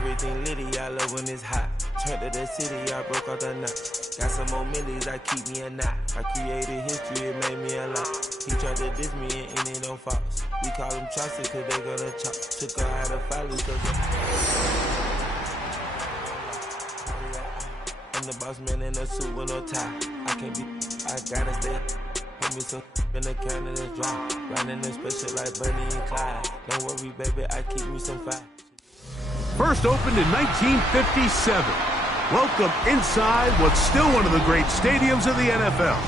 Everything litty, I love when it's hot. Turned to the city, I broke out the knot. Got some more millies, I keep me a knot. I created history, it made me a lot. He tried to diss me and ended on Fox. We call him Chaucer, cause they gonna chop. Took her out of follow, cause I'm the boss man in a suit with no tie. I can't be, I gotta stay. Put me some in the can of the dry. Riding in special like Bunny and Clyde. Don't worry, baby, I keep me some fire. First opened in 1957. Welcome inside what's still one of the great stadiums of the NFL.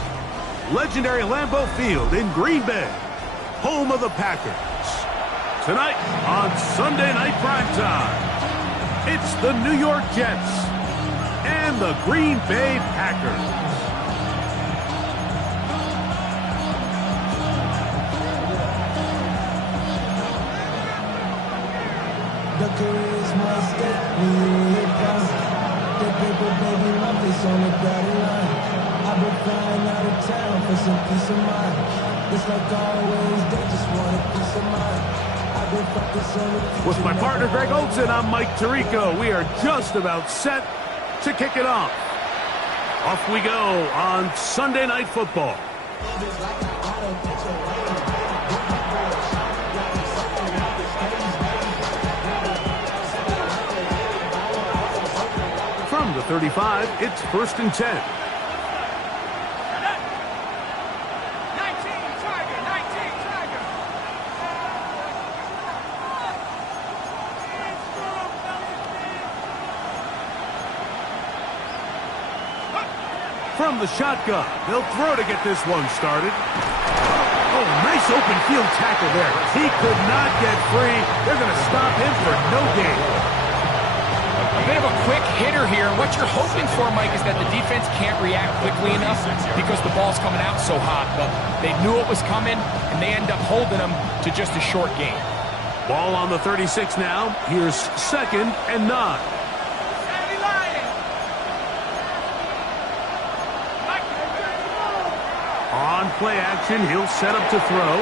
Legendary Lambeau Field in Green Bay, home of the Packers. Tonight on Sunday Night Primetime, it's the New York Jets and the Green Bay Packers. The career's my stake when you hit down. The paper, baby, my face on the dotted line. I've been flying out of town for some peace of mind. It's like always, they just want a piece of mind. I've been focused on the With my partner Greg Olson, I'm Mike Tirico. We are just about set to kick it off. Off we go on Sunday Night Football. From the 35, it's 1st and 10. 19, Tiger. From the shotgun, they'll throw to get this one started. Oh, nice open field tackle there. He could not get free. They're going to stop him for no gain. A bit of a quick hitter here. What you're hoping for, Mike, is that the defense can't react quickly enough because the ball's coming out so hot. But they knew it was coming, and they end up holding them to just a short gain. Ball on the 36 now. Here's 2nd and 9. On play action, he'll set up to throw.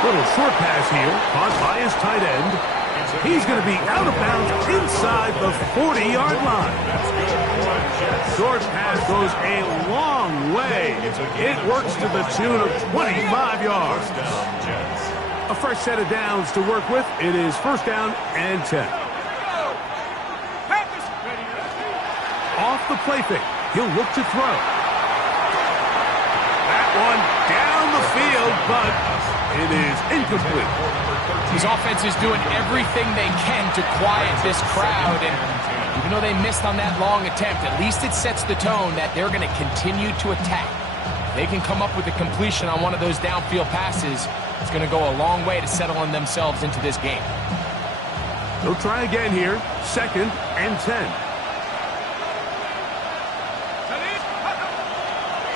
Little short pass here, caught by his tight end. He's going to be out of bounds inside the 40-yard line. Short pass goes a long way. It works to the tune of 25 yards. A fresh set of downs to work with. It is 1st down and 10. Off the play fake. He'll look to throw. That one down the field, but it is incomplete. His offense is doing everything they can to quiet this crowd, and even though they missed on that long attempt, at least it sets the tone that they're going to continue to attack. If they can come up with a completion on one of those downfield passes, it's going to go a long way to settling themselves into this game. They'll try again here, 2nd and 10.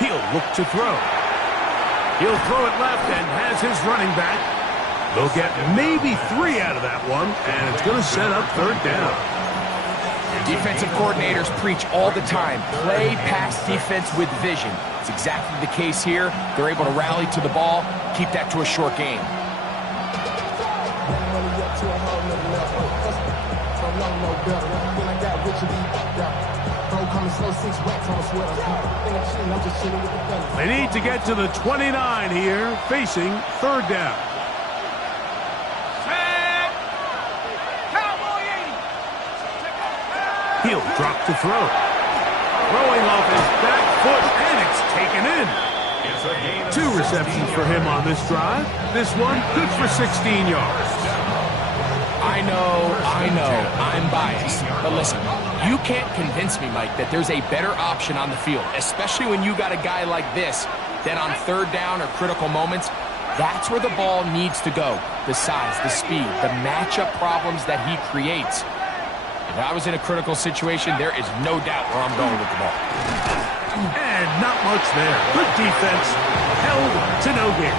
He'll look to throw. He'll throw it left and has his running back. They'll get maybe 3 out of that one, and it's going to set up 3rd down. Defensive coordinators preach all the time, play pass defense with vision. It's exactly the case here. They're able to rally to the ball, keep that to a short game. They need to get to the 29 here, facing 3rd down. He'll drop to throw. Throwing off his back foot, and it's taken in. 2 receptions for him on this drive. This one good for 16 yards. I know, I'm biased. But listen, you can't convince me, Mike, that there's a better option on the field, especially when you got a guy like this, that on 3rd down or critical moments, that's where the ball needs to go. The size, the speed, the matchup problems that he creates. If I was in a critical situation, there is no doubt where I'm going with the ball. And not much there. Good defense, held to no gain.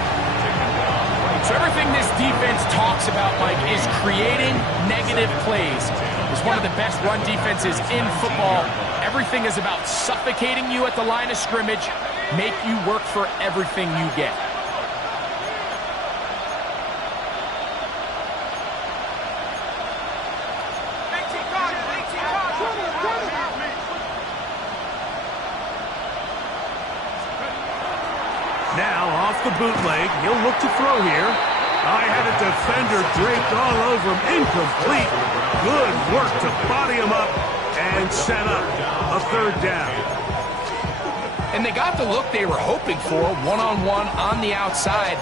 So everything this defense talks about, Mike, is creating negative plays. It's one of the best run defenses in football. Everything is about suffocating you at the line of scrimmage, make you work for everything you get. the bootleg. He'll look to throw here. I had a defender draped all over him. Incomplete. Good work to body him up and set up a third down. And they got the look they were hoping for, one-on-one on the outside.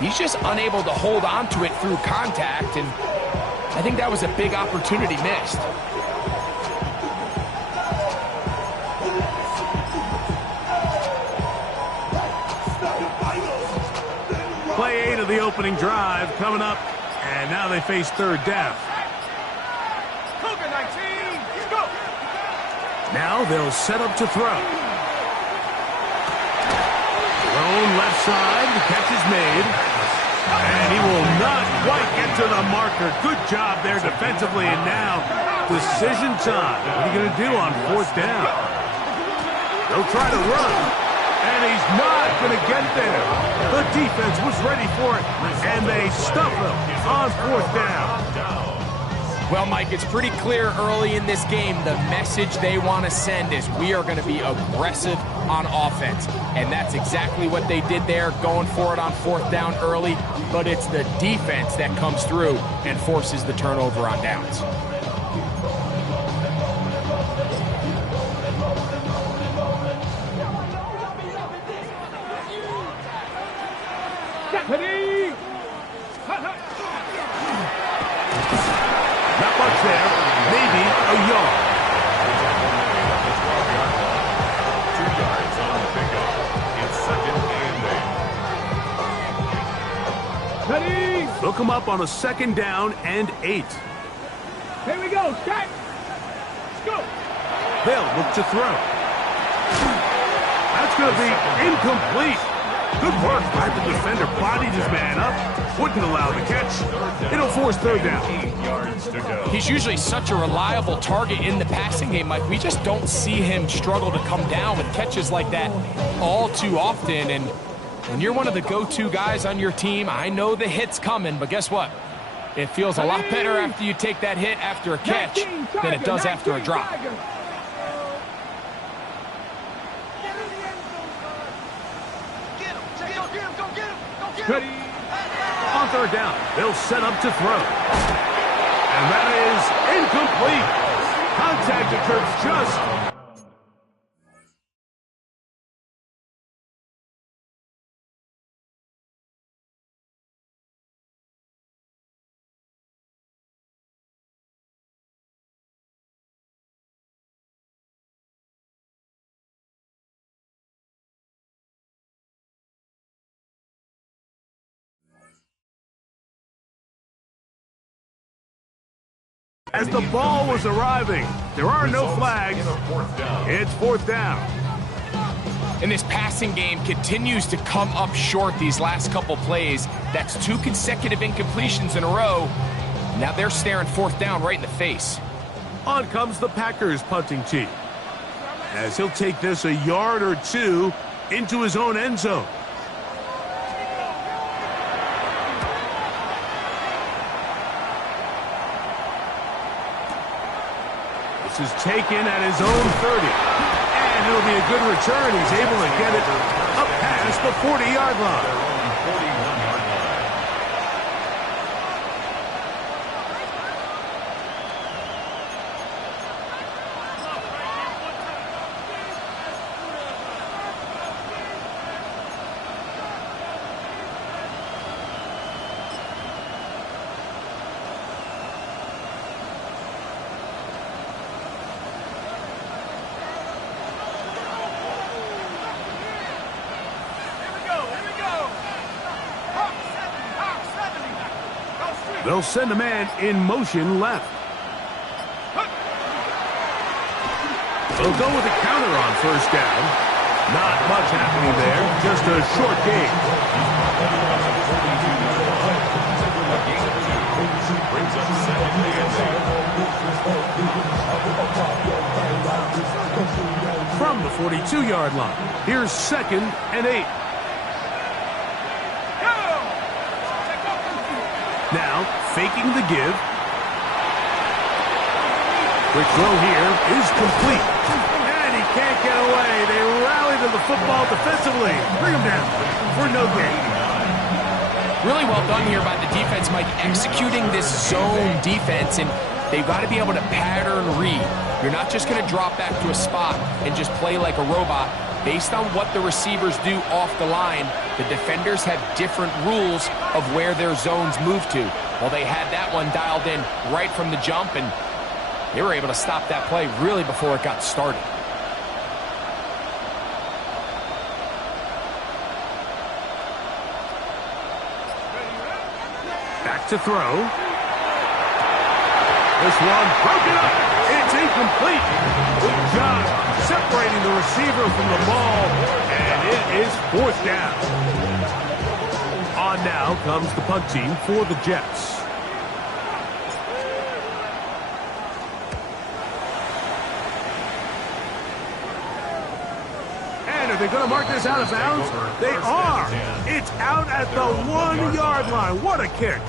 He's just unable to hold on to it through contact, and I think that was a big opportunity missed. Play 8 of the opening drive coming up, and now they face third down. Now they'll set up to throw. Thrown left side, the catch is made. And he will not quite get to the marker. Good job there defensively, and now decision time. What are you going to do on fourth down? They'll try to run, and he's not going to get there. The defense was ready for it, and they stuff him on fourth down. Well, Mike, it's pretty clear early in this game the message they want to send is we are going to be aggressive on offense. And that's exactly what they did there, going for it on fourth down early. But it's the defense that comes through and forces the turnover on downs. Not much there, maybe a yard. 2 yards on the pickup. It's second and 8. They'll come up on a second down and 8. Here we go, Scott. Let's go. They'll look to throw. That's going to be incomplete. Good work by the defender. Bodied his man up. Wouldn't allow the catch. It'll force third down. 8 yards to go. He's usually such a reliable target in the passing game, Mike. We just don't see him struggle to come down with catches like that all too often. And when you're one of the go-to guys on your team, I know the hit's coming, but guess what? It feels a lot better after you take that hit after a catch than it does after a drop. Ready. On third down, they'll set up to throw. And that is incomplete. Contact occurs just. As the ball was arriving, there are no flags. It's fourth down. And this passing game continues to come up short these last couple plays. That's 2 consecutive incompletions in a row. Now they're staring fourth down right in the face. On comes the Packers punting team, as he'll take this a yard or 2 into his own end zone. This is taken at his own 30. And it'll be a good return. He's able to get it up past the 40-yard line. They'll send a man in motion left. They'll go with a counter on first down. Not much happening there, just a short gain. Brings up second and 8. From the 42-yard line, here's second and 8. Now, faking the give. Quick throw here is complete. And he can't get away. They rally to the football defensively. Bring them down for no gain. Really well done here by the defense, Mike, executing this zone defense, and they've got to be able to pattern read. You're not just going to drop back to a spot and just play like a robot. Based on what the receivers do off the line, the defenders have different rules of where their zones move to. Well, they had that one dialed in right from the jump, and they were able to stop that play really before it got started. Back to throw. This one broken up. It's incomplete. Good job separating the receiver from the ball, and it is fourth down. On now comes the punt team for the Jets. And are they going to mark this out of bounds? They are. It's out at the 1 yard line. What a kick.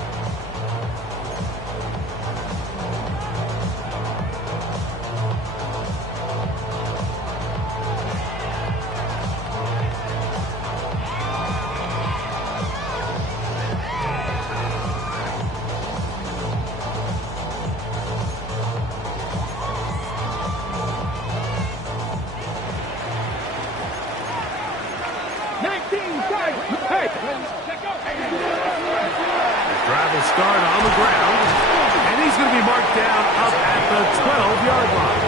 Start on the ground, and he's going to be marked down up at the 12-yard line.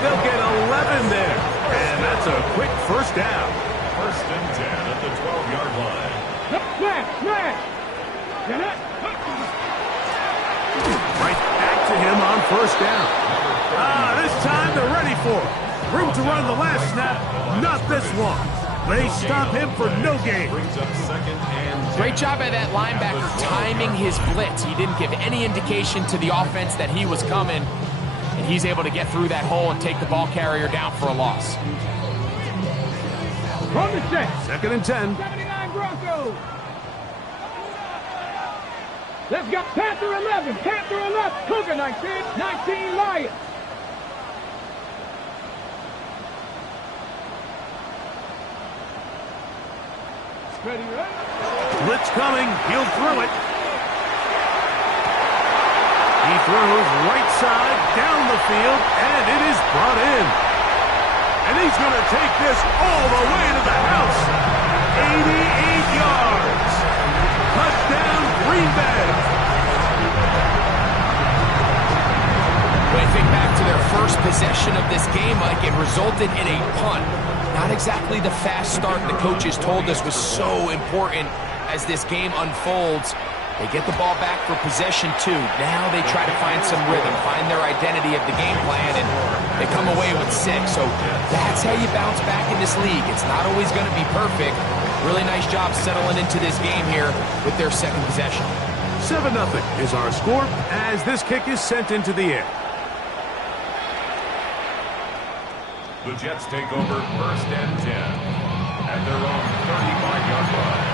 They'll get 11 there, and that's a quick first down. First and 10 at the 12-yard line. Right back to him on first down. This time they're ready for it. Room to run the last snap, not this one. They stop him for no gain. Brings up second and 10. Great job by that linebacker timing his blitz. He didn't give any indication to the offense that he was coming, and he's able to get through that hole and take the ball carrier down for a loss. From the set. Second and 10. 79 Broncos. Let's go. Panther 11. Panther 11. Cougar 19. 19 Lions. Ready, ready? Blitz coming. He'll throw it. He throws right side down the field, and it is brought in. And he's going to take this all the way to the house. 88 yards. Touchdown, Green Bay. When I think back to their first possession of this game, Mike, it resulted in a punt. Not exactly the fast start the coaches told us was so important as this game unfolds. They get the ball back for possession 2. Now they try to find some rhythm, find their identity of the game plan, and they come away with 6. So that's how you bounce back in this league. It's not always going to be perfect. Really nice job settling into this game here with their second possession. 7-0 is our score as this kick is sent into the air. The Jets take over first and 10 at their own 35-yard line.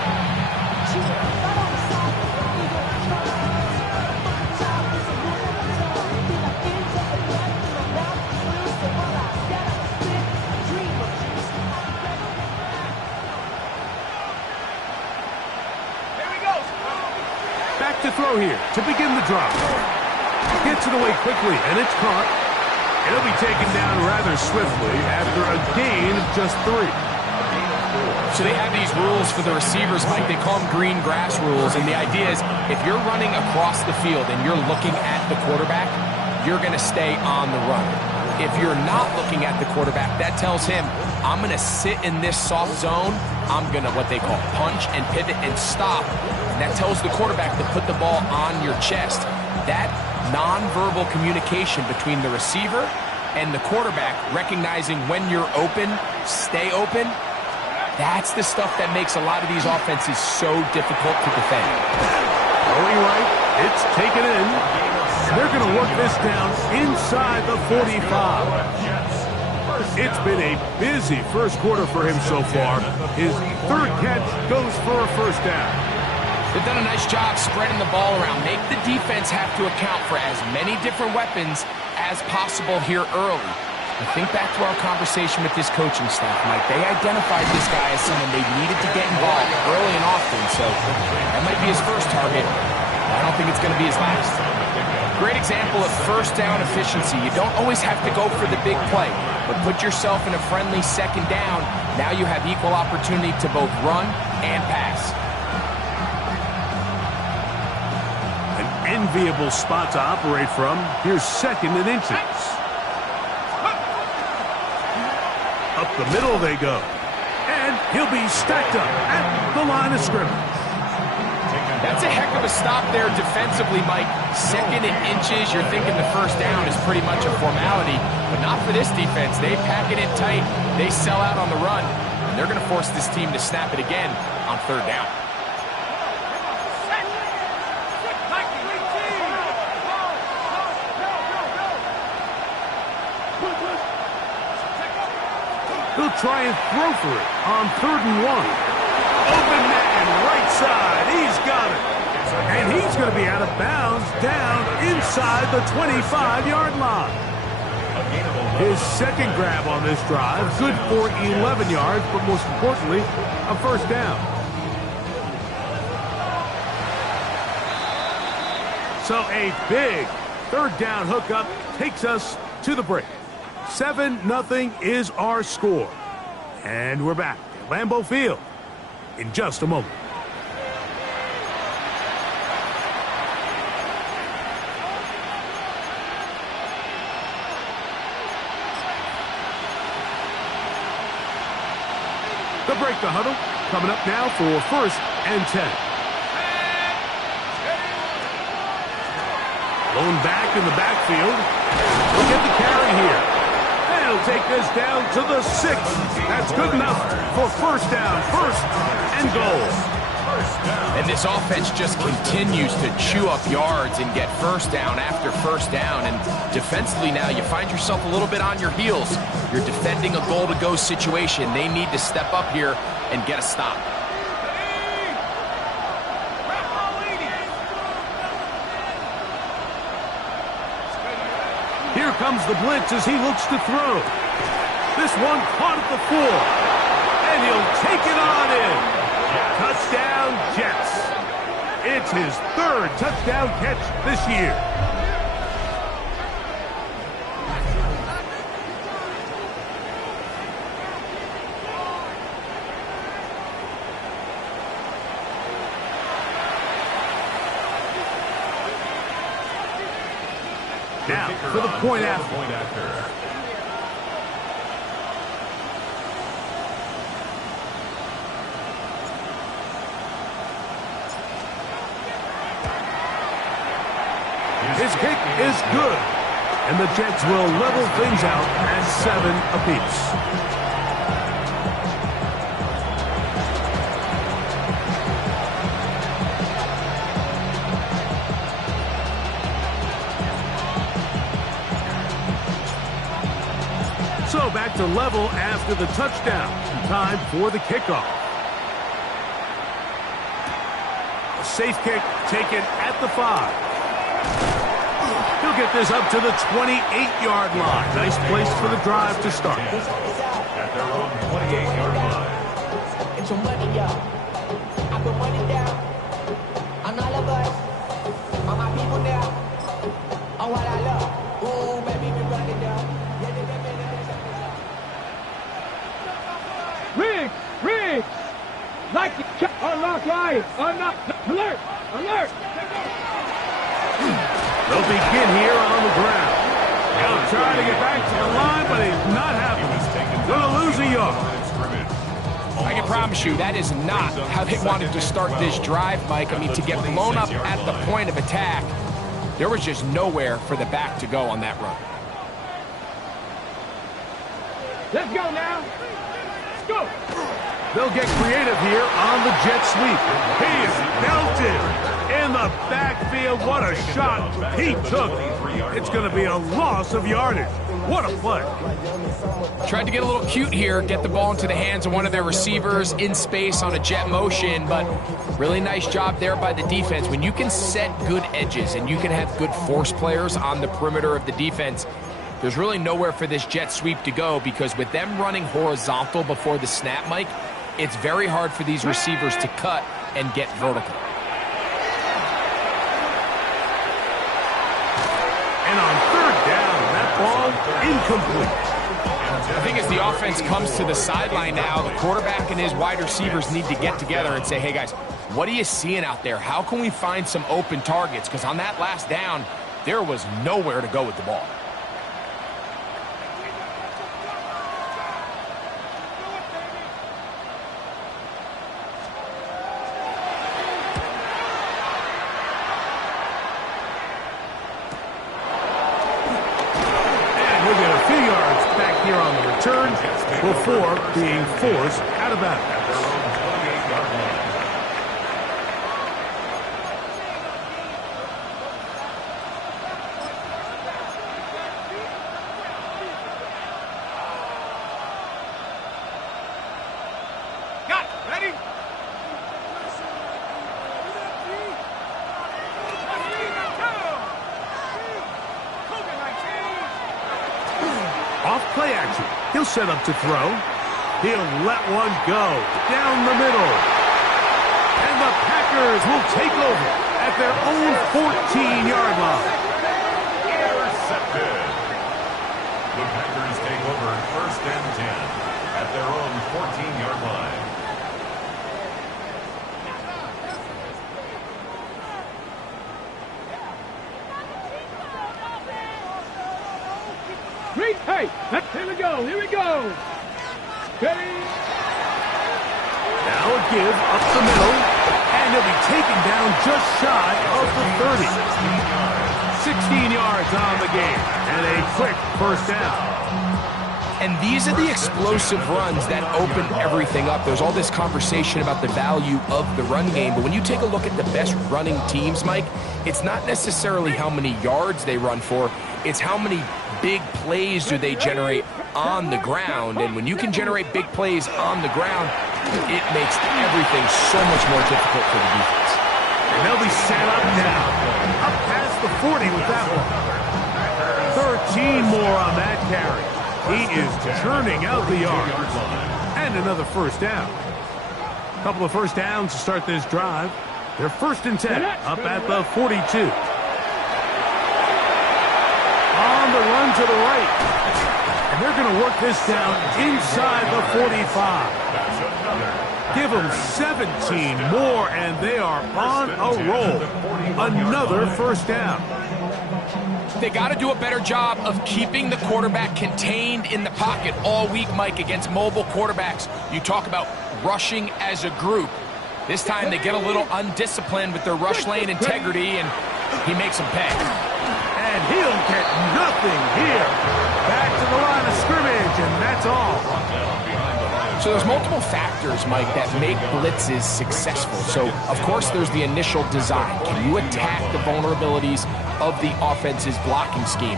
Back to throw here to begin the drive. Gets it away quickly, and it's caught. It'll be taken down rather swiftly after a gain of just 3. So they have these rules for the receivers, Mike. They call them green grass rules, and the idea is if you're running across the field and you're looking at the quarterback, you're going to stay on the run. If you're not looking at the quarterback, that tells him, I'm going to sit in this soft zone. I'm going to, what they call, punch and pivot and stop. And that tells the quarterback to put the ball on your chest. That nonverbal communication between the receiver and the quarterback, recognizing when you're open, stay open, that's the stuff that makes a lot of these offenses so difficult to defend. Going right, it's taken in. They're going to work this down inside the 45. It's been a busy first quarter for him so far. His third catch goes for a first down. They've done a nice job spreading the ball around. Make the defense have to account for as many different weapons as possible here early. I think back to our conversation with this coaching staff, Mike. They identified this guy as someone they needed to get involved early and often, so that might be his first target. I don't think it's going to be his last. Great example of first down efficiency. You don't always have to go for the big play, but put yourself in a friendly second down. Now you have equal opportunity to both run and pass. An enviable spot to operate from. Here's 2nd and inches. Up the middle they go. And he'll be stacked up at the line of scrimmage. That's a heck of a stop there defensively, Mike. 2nd and inches, you're thinking the first down is pretty much a formality, but not for this defense. They pack it in tight, they sell out on the run, and they're going to force this team to snap it again on 3rd down. He'll try and throw for it on 3rd and 1. Open man, right side. He's got it. And he's going to be out of bounds down inside the 25-yard line. His 2nd grab on this drive, good for 11 yards, but most importantly, a first down. So a big 3rd down hookup takes us to the break. 7-0 is our score. And we're back at Lambeau Field in just a moment. The break, the huddle, coming up now for 1st and 10. Lone back in the backfield. We'll get the carry here. He'll take this down to the 6. That's good enough for first down, 1st and goal. And this offense just continues to chew up yards and get first down after first down. And defensively now, you find yourself a little bit on your heels. You're defending a goal-to-go situation. They need to step up here and get a stop. Here comes the blitz as he looks to throw. This one caught at the 4. And he'll take it on in. Touchdown, Jets. It's his 3rd touchdown catch this year. Now, for the point after. His kick is good, and the Jets will level things out at 7 apiece. So back to level after the touchdown. Time for the kickoff. A safe kick taken at the 5. He'll get this up to the 28-yard line. Nice place for the drive to start. At their own 28-yard line. It's your money, y'all. I put money down on all of us, on my people now, on what I love. Ooh, baby, we run it down. Riggs! Like the unlock line! Unlock! Alert! Alert! They'll begin here on the ground. He'll try to get back to the line, but he's not happy. Going to lose a yard. I can promise you that is not how they wanted to start this drive, Mike. I mean, to get blown up at the point of attack, there was just nowhere for the back to go on that run. Let's go now! Let's go! They'll get creative here on the jet sweep. He is belted in the backfield. What a shot he took. It's going to be a loss of yardage. What a play. Tried to get a little cute here, get the ball into the hands of one of their receivers in space on a jet motion, but really nice job there by the defense. When you can set good edges and you can have good force players on the perimeter of the defense, There's really nowhere for this jet sweep to go because with them running horizontal before the snap, Mike, it's very hard for these receivers to cut and get vertical. And on third down, that ball incomplete. I think as the offense comes to the sideline now, the quarterback and his wide receivers need to get together and say, hey, guys, what are you seeing out there? How can we find some open targets? Because on that last down, there was nowhere to go with the ball. On the return before being forced out of bounds. Got it. Ready? Off play action. He'll set up to throw. He'll let one go down the middle. And the Packers will take over at their own 14-yard line. Intercepted. The Packers take over 1st and 10 at their own 14-yard line. Hey, here we go, here we go. Ready? Now a give up the middle, and he'll be taken down just shy of the 30. 16 yards on the game, and a quick first down. And these are the explosive runs that open everything up. There's all this conversation about the value of the run game, but when you take a look at the best running teams, Mike, it's not necessarily how many yards they run for, it's how many big plays do they generate on the ground. And when you can generate big plays on the ground, it makes everything so much more difficult for the defense. And they'll be set up now. Up past the 40 with that one. 13 more on that carry. He is churning out the yards. And another first down. A couple of first downs to start this drive. They're 1st and 10 up at the 42. On the run to the right. And they're going to work this down inside the 45. Give them 17 more, and they are on a roll. Another first down. They got to do a better job of keeping the quarterback contained in the pocket all week, Mike, against mobile quarterbacks. You talk about rushing as a group. This time they get a little undisciplined with their rush lane integrity, and he makes them pay. And he'll get nothing here. Back to the line of scrimmage, and that's all. So there's multiple factors, Mike, that make blitzes successful. So, of course, there's the initial design. Can you attack the vulnerabilities of the offense's blocking scheme?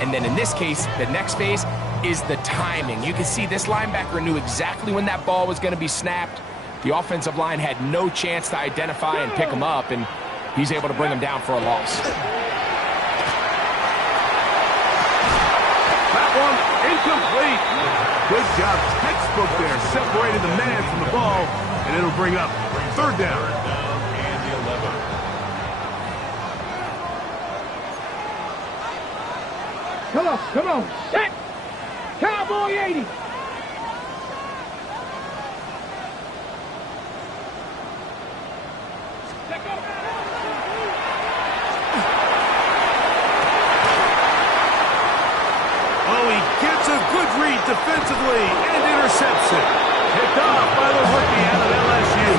And then in this case, the next phase is the timing. You can see this linebacker knew exactly when that ball was going to be snapped. The offensive line had no chance to identify and pick him up, and he's able to bring him down for a loss. That one incomplete. Good job, textbook there, separating the man from the ball, and it'll bring up 3rd down. And 11. Come on, set! Cowboy 80! Defensively and intercepts it. Picked off by the rookie out of LSU.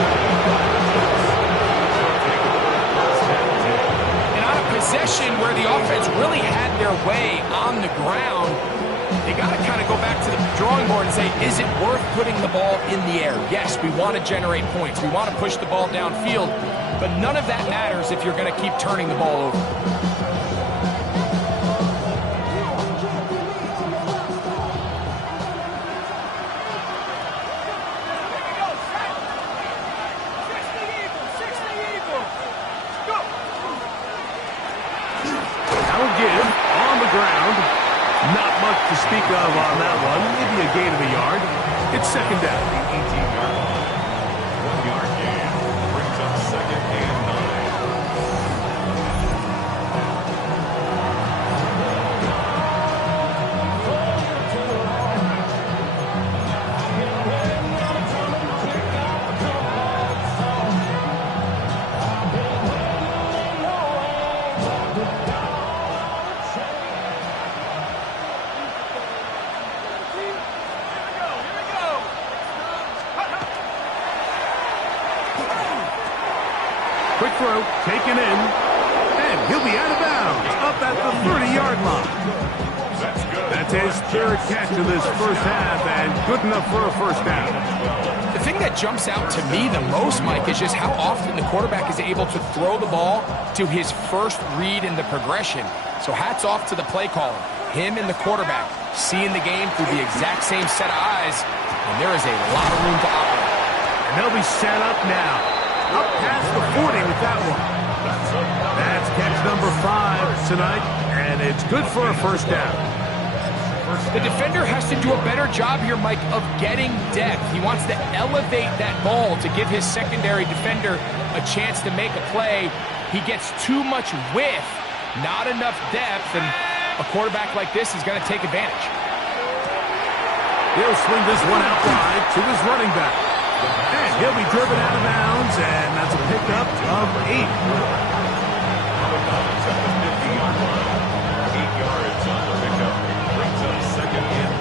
And on a possession where the offense really had their way on the ground, they got to kind of go back to the drawing board and say, is it worth putting the ball in the air? Yes, we want to generate points. We want to push the ball downfield, but none of that matters if you're going to keep turning the ball over. much to speak of on that one. Maybe a gain of a yard. It's second down. 18-yard line. 1-yard gain. Brings up second and 9. Quick throw, taken in, and he'll be out of bounds, up at the 30-yard line. That's his third catch of this first half, and good enough for a first down. The thing that jumps out to me the most, Mike, is just how often the quarterback is able to throw the ball to his first read in the progression. So hats off to the play caller. Him and the quarterback seeing the game through the exact same set of eyes, and there is a lot of room to operate. And they'll be set up now. Up past the 40 with that one. That's catch number 5 tonight, and it's good for a first down. The defender has to do a better job here, Mike, of getting depth. He wants to elevate that ball to give his secondary defender a chance to make a play. He gets too much width, not enough depth, and a quarterback like this is going to take advantage. He'll swing this one out wide to his running back. And he'll be driven out of bounds, and that's a pickup of 8. 8 yards on the pickup. Brings up second and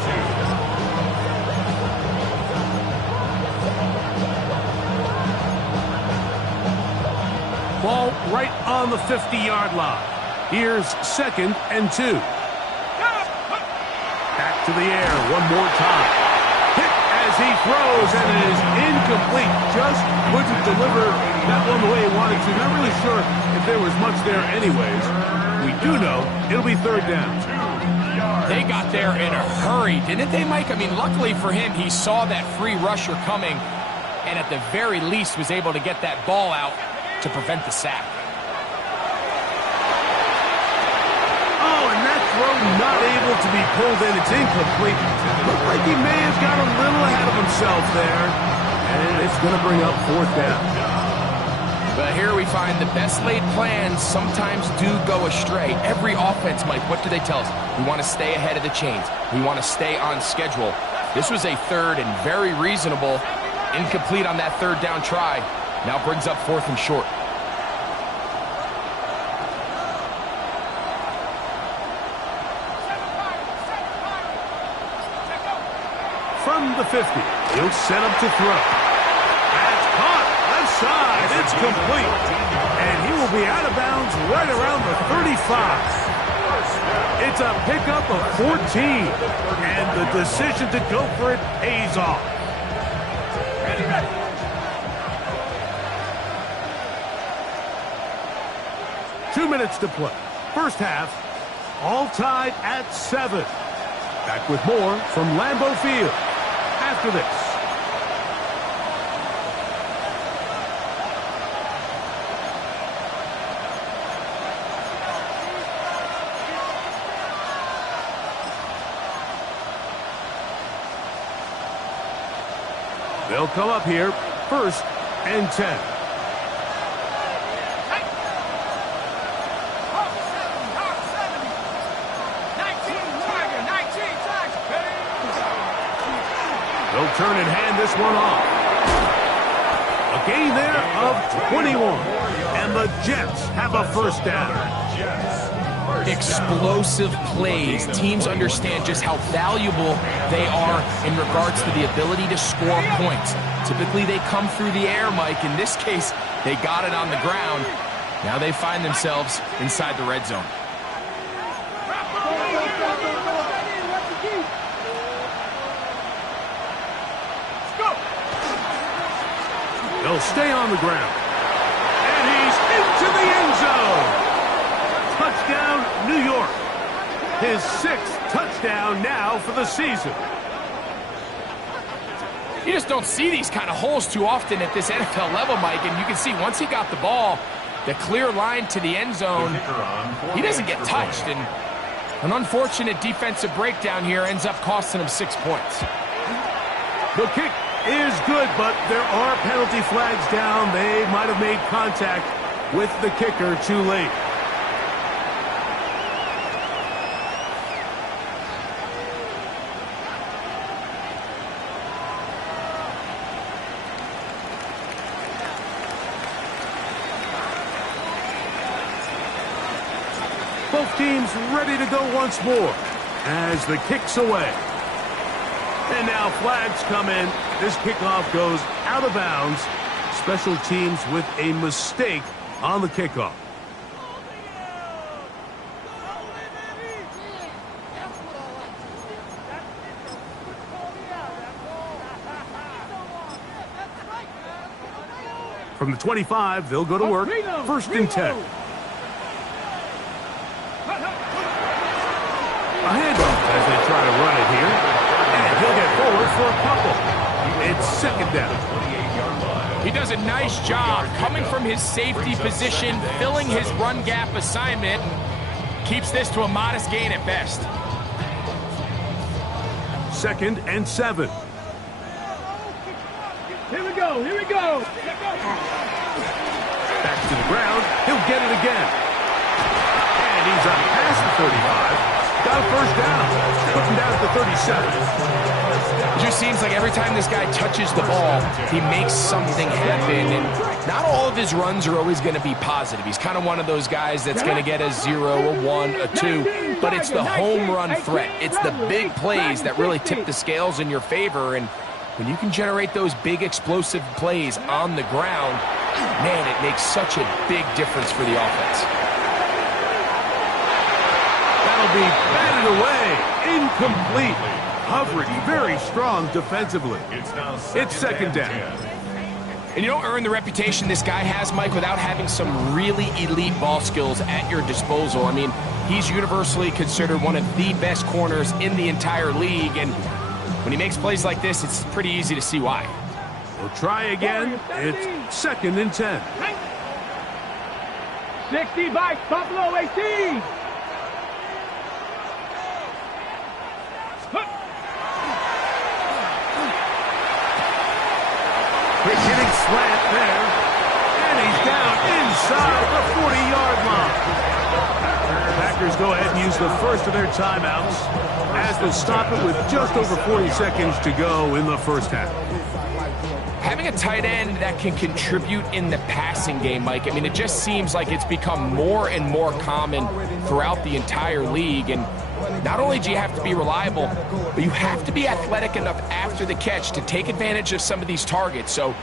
2. Ball right on the 50-yard line. Here's second and 2. Back to the air one more time. Hit as he throws, and it is incomplete. Just wouldn't deliver that one the way he wanted to. Not really sure if there was much there anyways. We do know it'll be third down. They got there in a hurry, didn't they, Mike? I mean, luckily for him, he saw that free rusher coming, and at the very least was able to get that ball out to prevent the sack. Not able to be pulled in. It's incomplete. Looked like he may have got a little ahead of himself there. And it's going to bring up fourth down. But here we find the best laid plans sometimes do go astray. Every offense, Mike, what do they tell us? We want to stay ahead of the chains. We want to stay on schedule. This was a third and very reasonable. Incomplete on that third down try. Now brings up fourth and short. From the 50, he'll set up to throw. That's caught, left side, it's complete. And he will be out of bounds right around the 35. It's a pickup of 14, and the decision to go for it pays off. 2 minutes to play. First half, all tied at 7. Back with more from Lambeau Field after this. They'll come up here, first and 10. They'll turn and hand this one off. A gain there of 21. And the Jets have a first down. Explosive plays. Teams understand just how valuable they are in regards to the ability to score points. Typically, they come through the air, Mike. In this case, they got it on the ground. Now they find themselves inside the red zone. They'll stay on the ground. And he's into the end zone. Touchdown, New York. His 6th touchdown now for the season. You just don't see these kind of holes too often at this NFL level, Mike. And you can see once he got the ball, the clear line to the end zone, he doesn't get touched. And An unfortunate defensive breakdown here ends up costing him 6 points. The kick is good, but there are penalty flags down. They might have made contact with the kicker too late. Both teams ready to go once more as the kick's away. And now flags come in. This kickoff goes out of bounds. Special teams with a mistake on the kickoff. From the 25, they'll go to work. First and 10. A handoff as they try to run it here. And he'll get forward for a couple. It's second down. He does a nice job coming from his safety position, filling his run gap assignment, and keeps this to a modest gain at best. Second and 7. Here we go, here we go. Back to the ground. He'll get it again. And he's on past the 35. Got a first down. Putting down at the 37. It just seems like every time this guy touches the ball, he makes something happen. And not all of his runs are always going to be positive. He's kind of one of those guys that's going to get a 0, a 1, a 2. But it's the home run threat. It's the big plays that really tip the scales in your favor. And when you can generate those big explosive plays on the ground, man, it makes such a big difference for the offense. That'll be batted away. Incomplete. Coverage very strong defensively. It's second down. And you don't earn the reputation this guy has, Mike, without having some really elite ball skills at your disposal. I mean, he's universally considered one of the best corners in the entire league, and when he makes plays like this, it's pretty easy to see why. We'll try again. It's second and 10. 60 by Buffalo 18. Quick hitting slant there. And he's down inside the 40-yard line. Packers go ahead and use the first of their timeouts as they stop it with just over 40 seconds to go in the first half. Having a tight end that can contribute in the passing game, Mike, I mean, it just seems like it's become more and more common throughout the entire league. And not only do you have to be reliable, but you have to be athletic enough after the catch to take advantage of some of these targets. So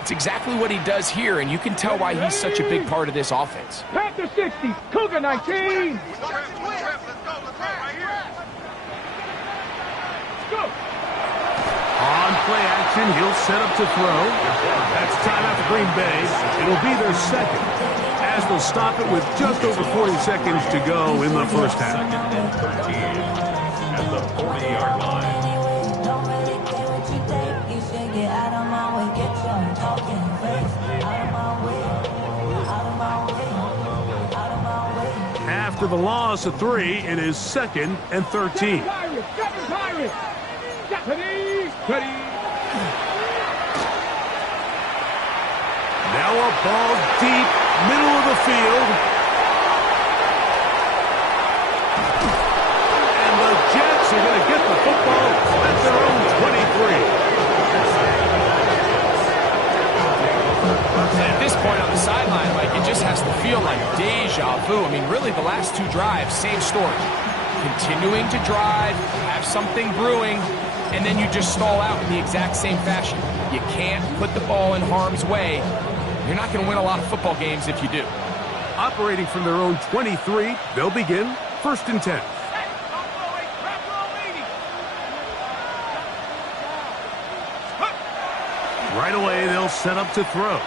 it's exactly what he does here, and you can tell why he's such a big part of this offense. Panther 60, Cougar 19. Go. On play action, he'll set up to throw. That's timeout for Green Bay. It'll be their second, as they'll stop it with just over 40 seconds to go in the first half. Second and 13 at the 40-yard line. After the loss of 3, it is second and 13. Now a ball deep, middle of the field. And the Jets are going to get the football at their own 23. At this point on the sideline, Mike, it just has to feel like deja vu. I mean, really, the last 2 drives, same story. Continuing to drive, have something brewing, and then you just stall out in the exact same fashion. You can't put the ball in harm's way. You're not going to win a lot of football games if you do. Operating from their own 23, they'll begin first and 10. Right away, they'll set up to throw.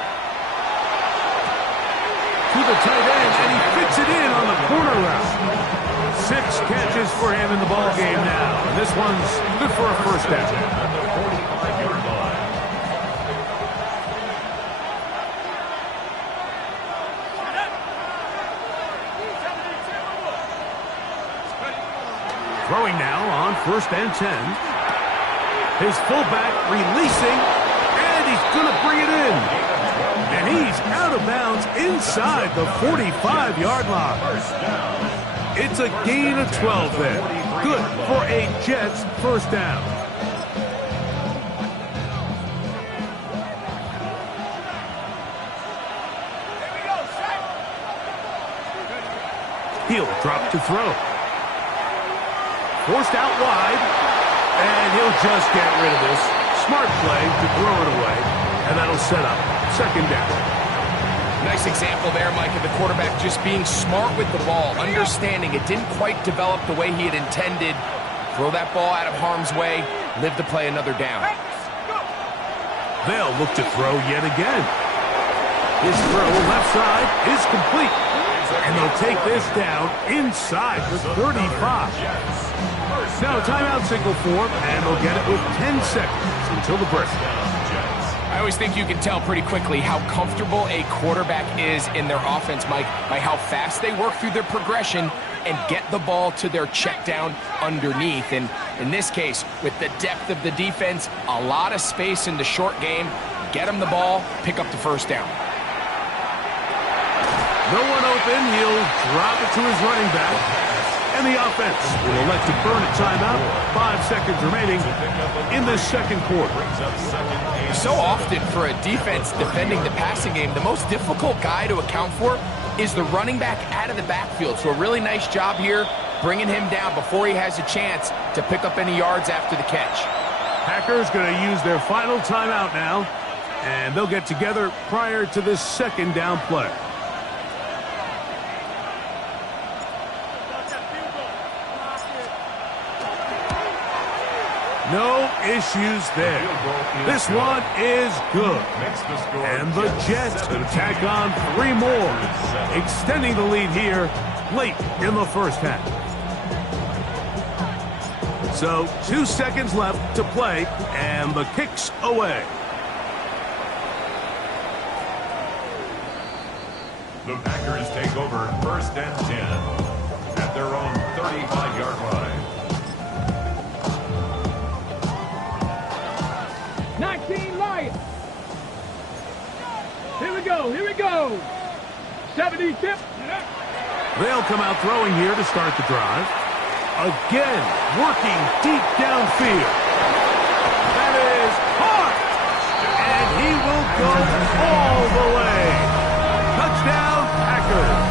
To the tight end, and he fits it in on the corner route. 6 catches for him in the ball game now. And this one's good for a first down. first and 10. His fullback releasing, and he's going to bring it in. And he's out of bounds inside the 45-yard line. It's a gain of 12 there. Good for a Jets first down. He'll drop to throw. Forced out wide, and he'll just get rid of this. Smart play to throw it away, and that'll set up second down. Nice example there, Mike, of the quarterback just being smart with the ball, understanding it didn't quite develop the way he had intended. Throw that ball out of harm's way, live to play another down. They'll look to throw yet again. His throw left side is complete. And they'll take this down inside the 35. Now a timeout signal form, and they'll get it with 10 seconds until the break. I always think you can tell pretty quickly how comfortable a quarterback is in their offense, Mike, by how fast they work through their progression and get the ball to their check down underneath. And in this case, with the depth of the defense, a lot of space in the short game, get him the ball, pick up the first down. No one open, he'll drop it to his running back. And the offense will elect to burn a timeout. 5 seconds remaining in the second quarter. So often for a defense defending the passing game, the most difficult guy to account for is the running back out of the backfield. So a really nice job here, bringing him down before he has a chance to pick up any yards after the catch. Packers going to use their final timeout now, and they'll get together prior to this second down play. No issues there. This one is good. And the Jets tack on 3 more, extending the lead here late in the first half. So 2 seconds left to play, and the kick's away. The Packers take over first and 10 at their own 35-yard line. 19 Lions. Here we go. 70 tip. They'll come out throwing here to start the drive. Again, working deep downfield. That is caught. And he will go all the way. Touchdown, Packers.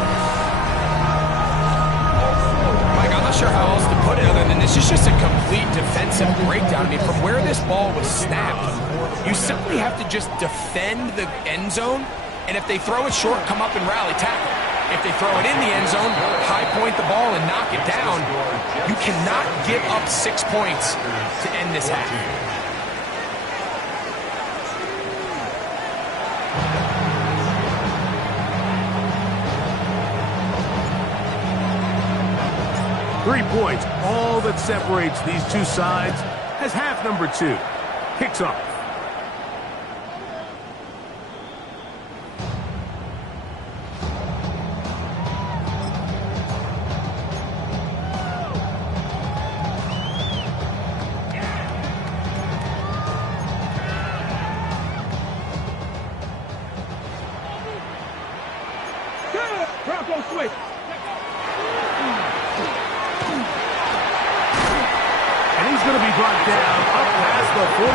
Mike, I'm not sure how else to put it other than this is just a complete defensive breakdown. I mean, from where this ball was snapped, you simply have to just defend the end zone, and if they throw it short, come up and rally tackle. If they throw it in the end zone, high point the ball and knock it down. You cannot give up 6 points to end this half. Three points, all that separates these two sides, as half number 2 kicks off. Bronco switch. And he's going to be brought down up past the 45.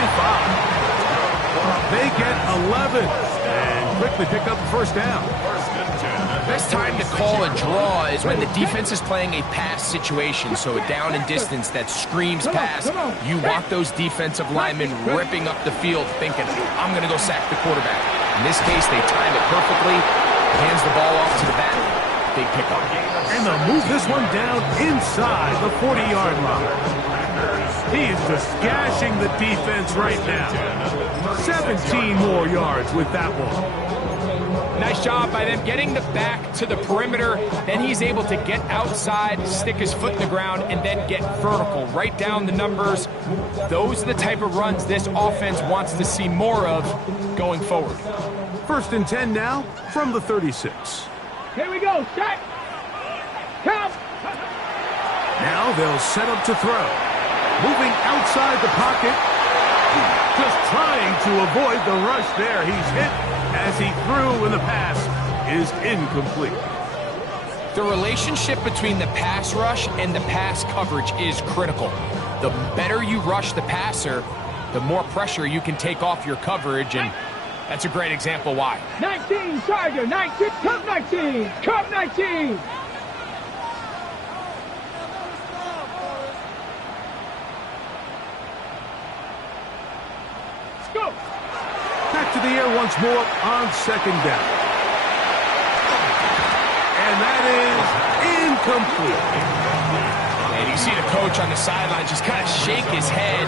They get 11 and quickly pick up the first down. Best time to call a draw is when the defense is playing a pass situation, so a down and distance that screams pass. You want those defensive linemen ripping up the field thinking, I'm going to go sack the quarterback. In this case, they time it perfectly, hands the ball off to the back, big pickup. And they'll move this one down inside the 40-yard line. He is just gashing the defense right now. 17 more yards with that one. Nice job by them getting the back to the perimeter. Then he's able to get outside, stick his foot in the ground, and then get vertical. Right down the numbers. Those are the type of runs this offense wants to see more of going forward. First and 10 now from the 36. Here we go. Set. Count. Now they'll set up to throw. inside the pocket. Just trying to avoid the rush there. He's hit as he threw, and the pass is incomplete. The relationship between the pass rush and the pass coverage is critical. The better you rush the passer, the more pressure you can take off your coverage, and that's a great example why. 19, Tiger, 19, come 19, come 19. Let's go. Back to the air once more on second down. And that is incomplete. And you see the coach on the sideline just kind of shake his head.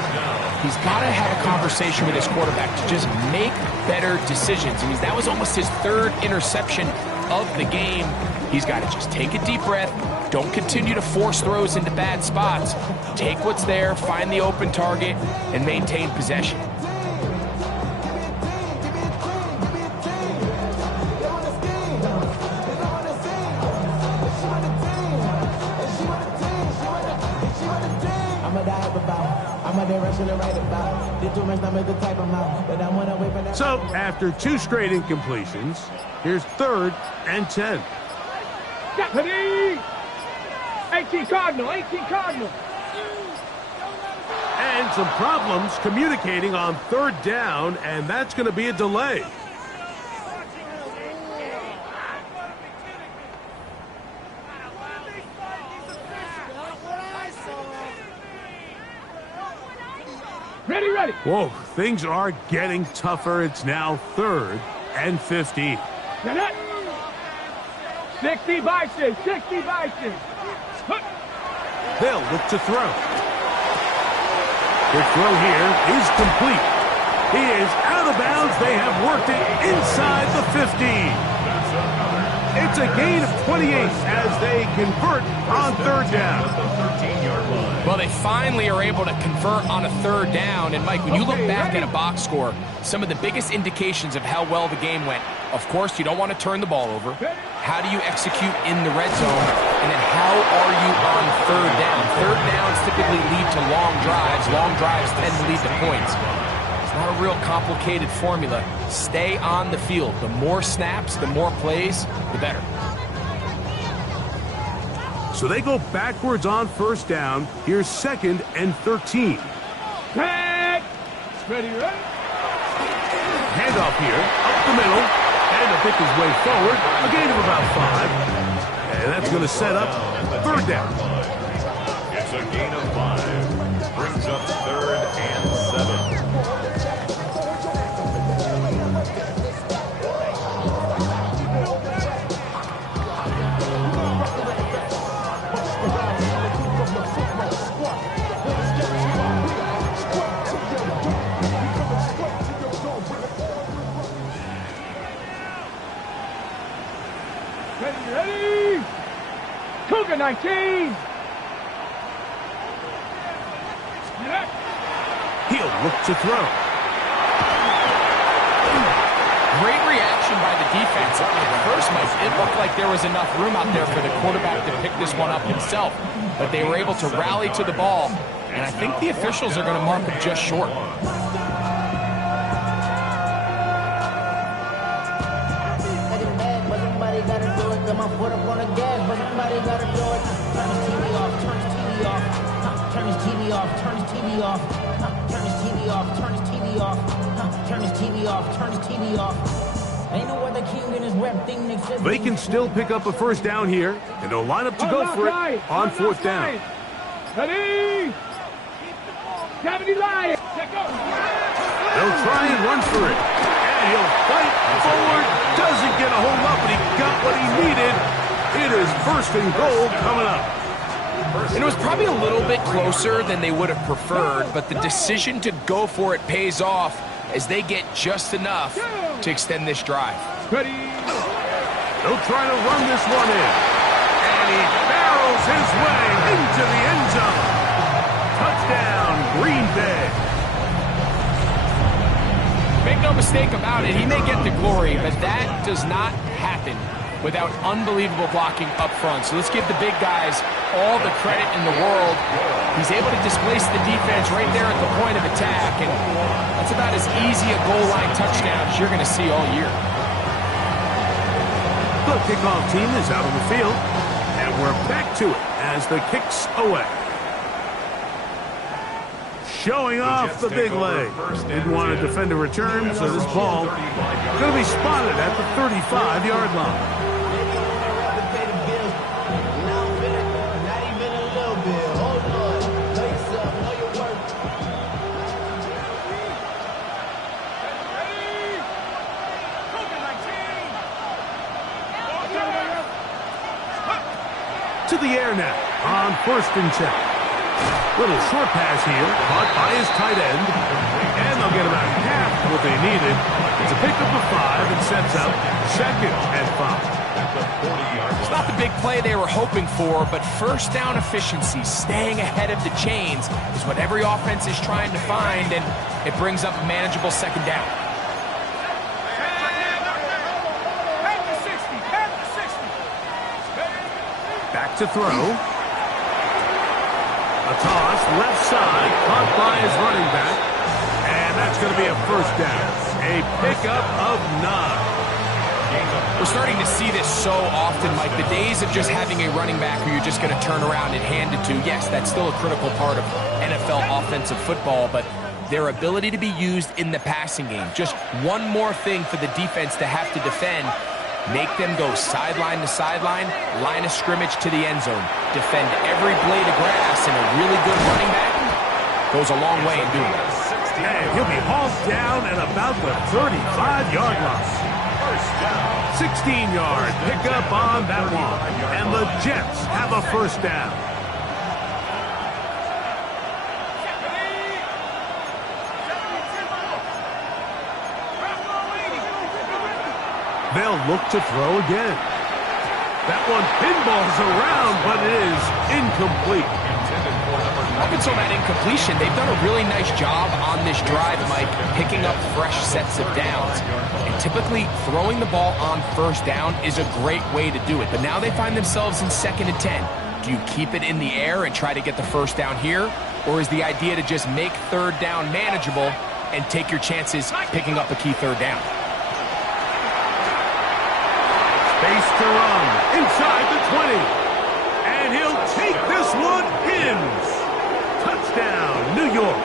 He's got to have a conversation with his quarterback to just make better decisions. I mean, that was almost his third interception of the game. He's got to just take a deep breath. Don't continue to force throws into bad spots. Take what's there, find the open target, and maintain possession. So, after two straight incompletions, here's 3rd and 10. Deputy! 18 Cardinal, 18 Cardinal. And some problems communicating on 3rd down, and that's going to be a delay. Ready, ready. Whoa, things are getting tougher. It's now 3rd and 15. 60 Bison, 60 Bison. They'll look to throw. The throw here is complete. He is out of bounds. They have worked it inside the 15. It's a gain of 28 as they convert on 3rd down. Well, they finally are able to convert on a 3rd down. And, Mike, when you look back at a box score, some of the biggest indications of how well the game went, of course, you don't want to turn the ball over. How do you execute in the red zone? And then how are you on 3rd down? 3rd downs typically lead to long drives. Long drives tend to lead to points. It's not a real complicated formula. Stay on the field. The more snaps, the more plays, the better. So they go backwards on 1st down. Here's 2nd and 13. Back. Ready, ready. Handoff here, up the middle, and to pick his way forward. A gain of about 5. And that's going to set up 3rd down. It's a gain of 5. Brings up 3rd and 7. Ready! Cougar 19! He'll look to throw. Great reaction by the defense. At first, Mike, it looked like there was enough room out there for the quarterback to pick this one up himself. But they were able to rally to the ball, and I think the officials are going to mark him just short. Turn his TV off, turn his TV off, turn his TV off, turn his TV off, turn his TV off, turn his TV off. Ain't no other king in his rep thing that says They can still pick up a 1st down here, and they'll line up to go for it on 4th down. Ready! Deputy Lion! They'll try and run for it. And he'll fight forward. Doesn't get a hold up, but he got what he needed. It is 1st and goal coming up. And it was probably a little bit closer than they would have preferred, but the decision to go for it pays off as they get just enough to extend this drive. Ready! They'll try to run this one in. And he barrels his way into the end zone. Touchdown, Green Bay. Make no mistake about it, he may get the glory, but that does not happen without unbelievable blocking up front. So let's give the big guys all the credit in the world. He's able to displace the defense right there at the point of attack, and that's about as easy a goal line touchdown as you're going to see all year. The kickoff team is out on the field, and we're back to it as the kick's away. Showing off the big leg. Didn't want to defend a return, so this ball going to be spotted at the 35-yard line. To the air now on 1st and 10. Little short pass here, caught by his tight end. And they'll get about half what they needed. It's a pickup of 5 and sets up 2nd and 5. It's not the big play they were hoping for, but first down efficiency, staying ahead of the chains, is what every offense is trying to find, and it brings up a manageable 2nd down. Back to throw. A toss, left side, caught by his running back. And that's going to be a 1st down. A pickup of 9. We're starting to see this so often, Mike. The days of just having a running back who you're just going to turn around and hand it to, yes, that's still a critical part of NFL offensive football, but their ability to be used in the passing game, just one more thing for the defense to have to defend. Make them go sideline to sideline, line of scrimmage to the end zone. Defend every blade of grass, and a really good running back goes a long way in doing that. And he'll be hauled down at about the 35-yard line. 16-yard pickup on that one. And the Jets have a 1st down. They'll look to throw again. That one pinballs around, but it is incomplete. Up until that incompletion, they've done a really nice job on this drive, Mike, picking up fresh sets of downs. And typically, throwing the ball on 1st down is a great way to do it. But now they find themselves in 2nd and 10. Do you keep it in the air and try to get the 1st down here? Or is the idea to just make 3rd down manageable and take your chances picking up a key 3rd down? Space to run inside the 20. And he'll take this one in. Touchdown, New York.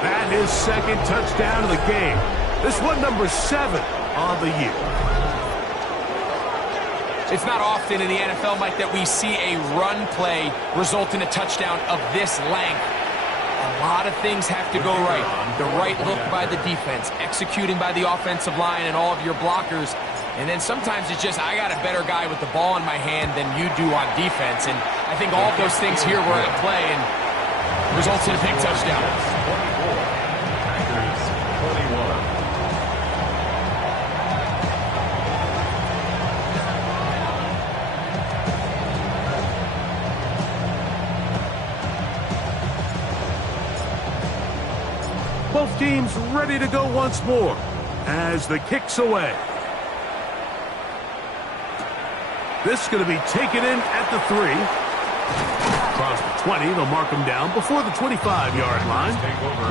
That is 2nd touchdown of the game. This one number 7 on the year. It's not often in the NFL, Mike, that we see a run play result in a touchdown of this length. A lot of things have to go right. The right look by the defense, executing by the offensive line and all of your blockers. And then sometimes it's just, I got a better guy with the ball in my hand than you do on defense. And I think all of those things here were at play and results in a big touchdown. 21. Both teams ready to go once more as the kick's away. This is going to be taken in at the 3. Across the 20, they'll mark them down before the 25-yard line.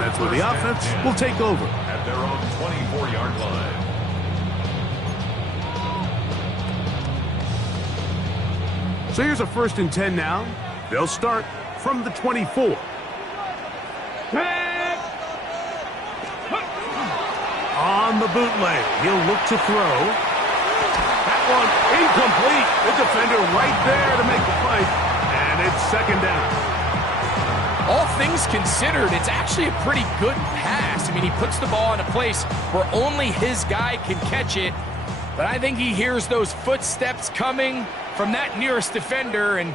That's where the offense will take over. At their own 24-yard line. So here's a 1st and 10 now. They'll start from the 24. On the bootleg, he'll look to throw. That one incomplete. The defender right there to make the fight. And it's 2nd down. All things considered, it's actually a pretty good pass. I mean, he puts the ball in a place where only his guy can catch it. But I think he hears those footsteps coming from that nearest defender, and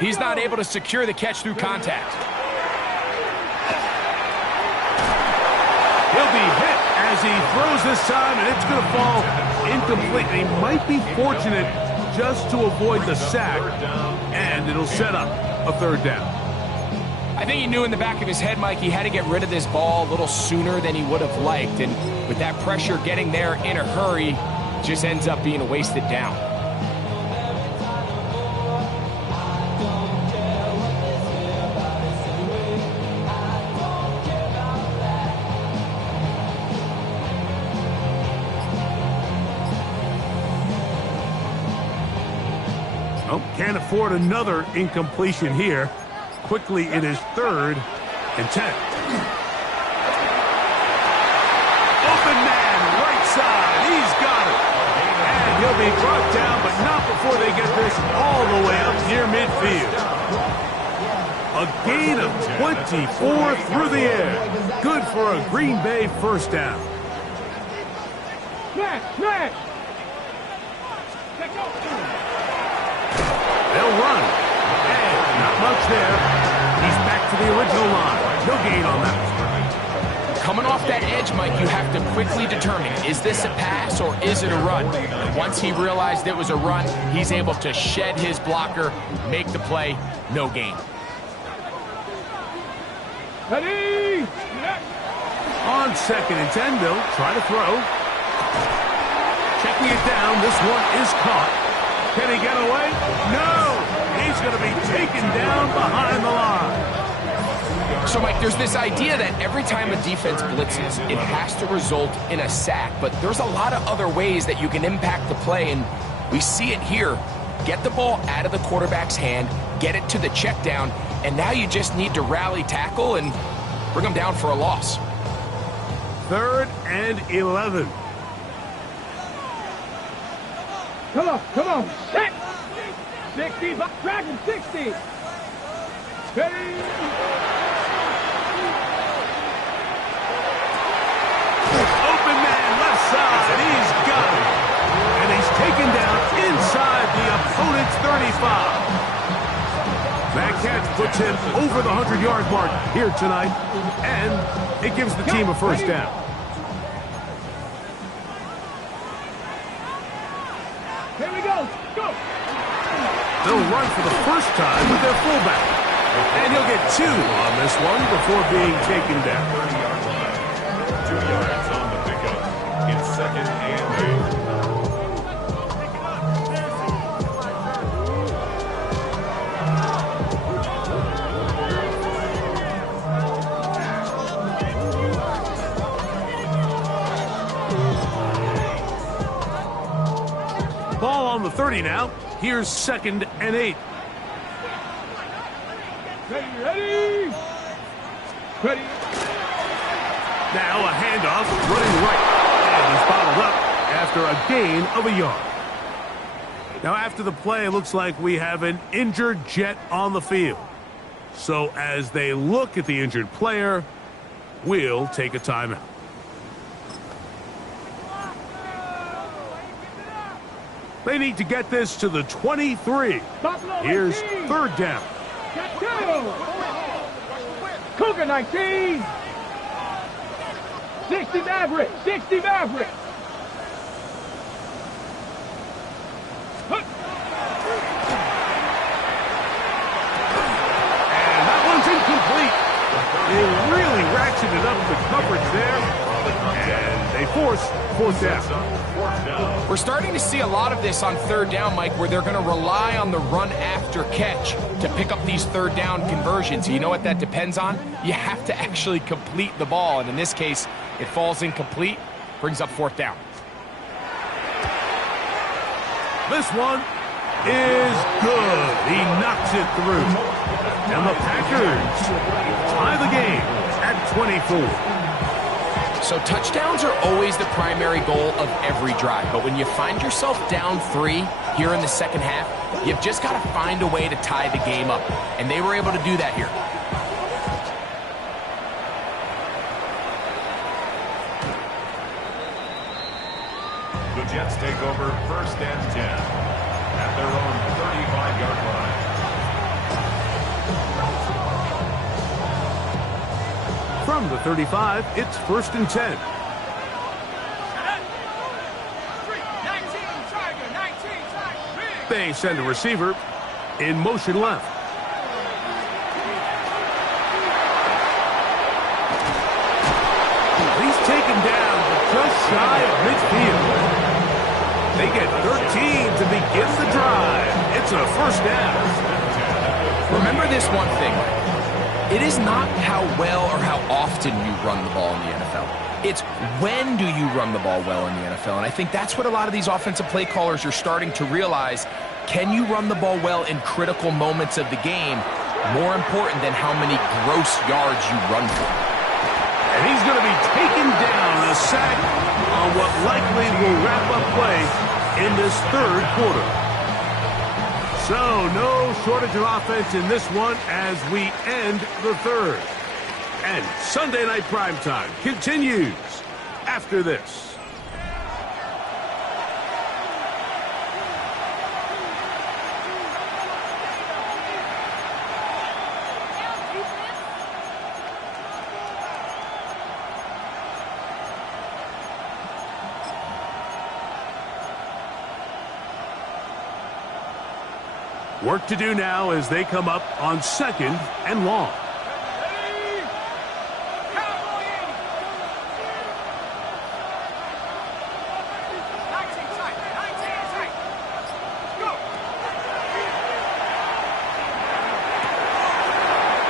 he's not able to secure the catch through contact. He'll be hit as he throws this time, and it's going to fall incomplete. He might be fortunate just to avoid the sack, and it'll set up a 3rd down. I think he knew in the back of his head, Mike, he had to get rid of this ball a little sooner than he would have liked, and with that pressure getting there in a hurry, just ends up being a wasted down. Can't afford another incompletion here. Quickly, it is 3rd and 10. Open man, right side. He's got it. And he'll be brought down, but not before they get this all the way up near midfield. A gain of 24 through the air. Good for a Green Bay first down. Smash! They'll run. And not much there. He's back to the original line. No gain on that. Coming off that edge, Mike, you have to quickly determine, is this a pass or is it a run? Once he realized it was a run, he's able to shed his blocker, make the play, no gain. Ready? On 2nd and 10, they'll try to throw. Checking it down, this one is caught. Can he get away? No! He's going to be taken down behind the line. So, Mike, there's this idea that every time a defense blitzes, it has to result in a sack, but there's a lot of other ways that you can impact the play, and we see it here. Get the ball out of the quarterback's hand, get it to the check down, and now you just need to rally tackle and bring them down for a loss. 3rd and 11. Come on, set! 60, Dragon 60! Ready? Open man, left side, he's got it. And he's taken down inside the opponent's 35. That catch puts him over the 100-yard mark here tonight, and it gives the team a first down. Here we go! They'll run for the first time with their fullback. And he'll get 2 on this one before being taken down. 2 yards on the pickup. It's 2nd and 8. Ball on the 30 now. Here's 2nd and 8. Ready? Now a handoff, running right. And he's bottled up after a gain of a yard. Now after the play, it looks like we have an injured Jet on the field. So as they look at the injured player, we'll take a timeout. They need to get this to the 23. Here's 3rd down. Cougar 19! 60 Maverick! 60 Maverick! And that one's incomplete. They really ratcheted up the coverage there. And they force 4th down. We're starting to see a lot of this on 3rd down, Mike, where they're going to rely on the run after catch to pick up these 3rd down conversions. You know what that depends on? You have to actually complete the ball, and in this case, it falls incomplete, brings up 4th down. This one is good. He knocks it through. And the Packers tie the game at 24. So touchdowns are always the primary goal of every drive. But when you find yourself down 3 here in the 2nd half, you've just got to find a way to tie the game up. And they were able to do that here. The Jets take over 1st and 10 at their own 35-yard line. From the 35, it's 1st and 10. They send a receiver in motion left. He's taken down just shy of midfield. They get 13 to begin the drive. It's a first down. Remember this one thing. It is not how well or how often you run the ball in the NFL. It's when do you run the ball well in the NFL. And I think that's what a lot of these offensive play callers are starting to realize. can you run the ball well in critical moments of the game, more important than how many gross yards you run for. And he's going to be taken down, a sack on what likely will wrap up play in this third quarter. So no shortage of offense in this one as we end the third. And Sunday Night Primetime continues after this. Work to do now as they come up on 2nd and long.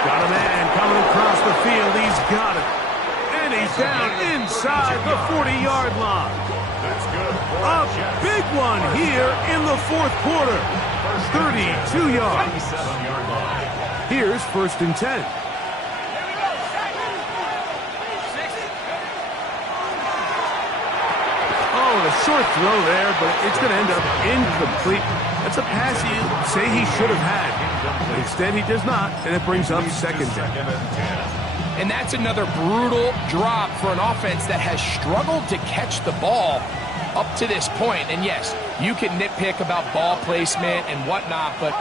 Got a man coming across the field. He's got it. And he's down inside the 40-yard line. A big one here in the fourth quarter. 32 yards. Here's 1st and 10. Oh, a short throw there, but it's going to end up incomplete. That's a pass you say he should have had. But instead, he does not, and it brings up 2nd down. And that's another brutal drop for an offense that has struggled to catch the ball up to this point. And yes, you can nitpick about ball placement and whatnot, but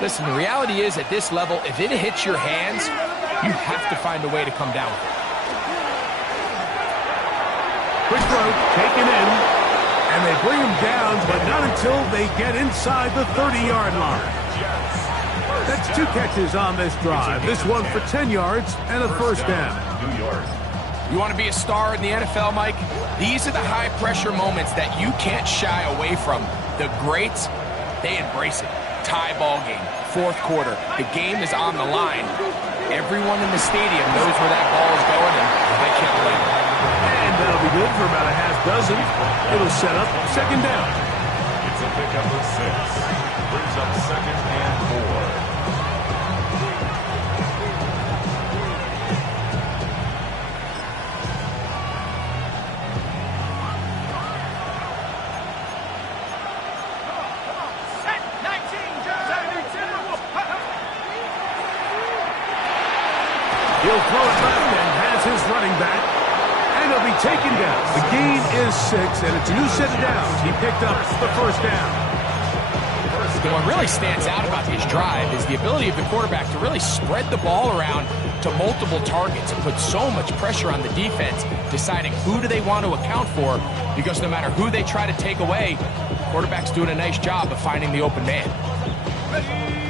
listen, the reality is at this level, if it hits your hands, you have to find a way to come down with it. Quick throw, taken in, and they bring him down, but not until they get inside the 30-yard line. That's 2 catches on this drive. This one for 10 yards and a 1st down. New York. You want to be a star in the NFL, Mike? These are the high-pressure moments that you can't shy away from. The greats, they embrace it. Tie ball game, fourth quarter. The game is on the line. Everyone in the stadium knows where that ball is going, and they can't blame it. And that'll be good for about a half dozen. It'll set up 2nd down. It's a pickup of 6. Brings up 2nd and 4. He'll throw it left and has his running back. And he'll be taken down. The gain is 6, and it's a new set of downs. He picked up the 1st down. What really stands out about this drive is the ability of the quarterback to really spread the ball around to multiple targets and put so much pressure on the defense, deciding who do they want to account for, because no matter who they try to take away, the quarterback's doing a nice job of finding the open man.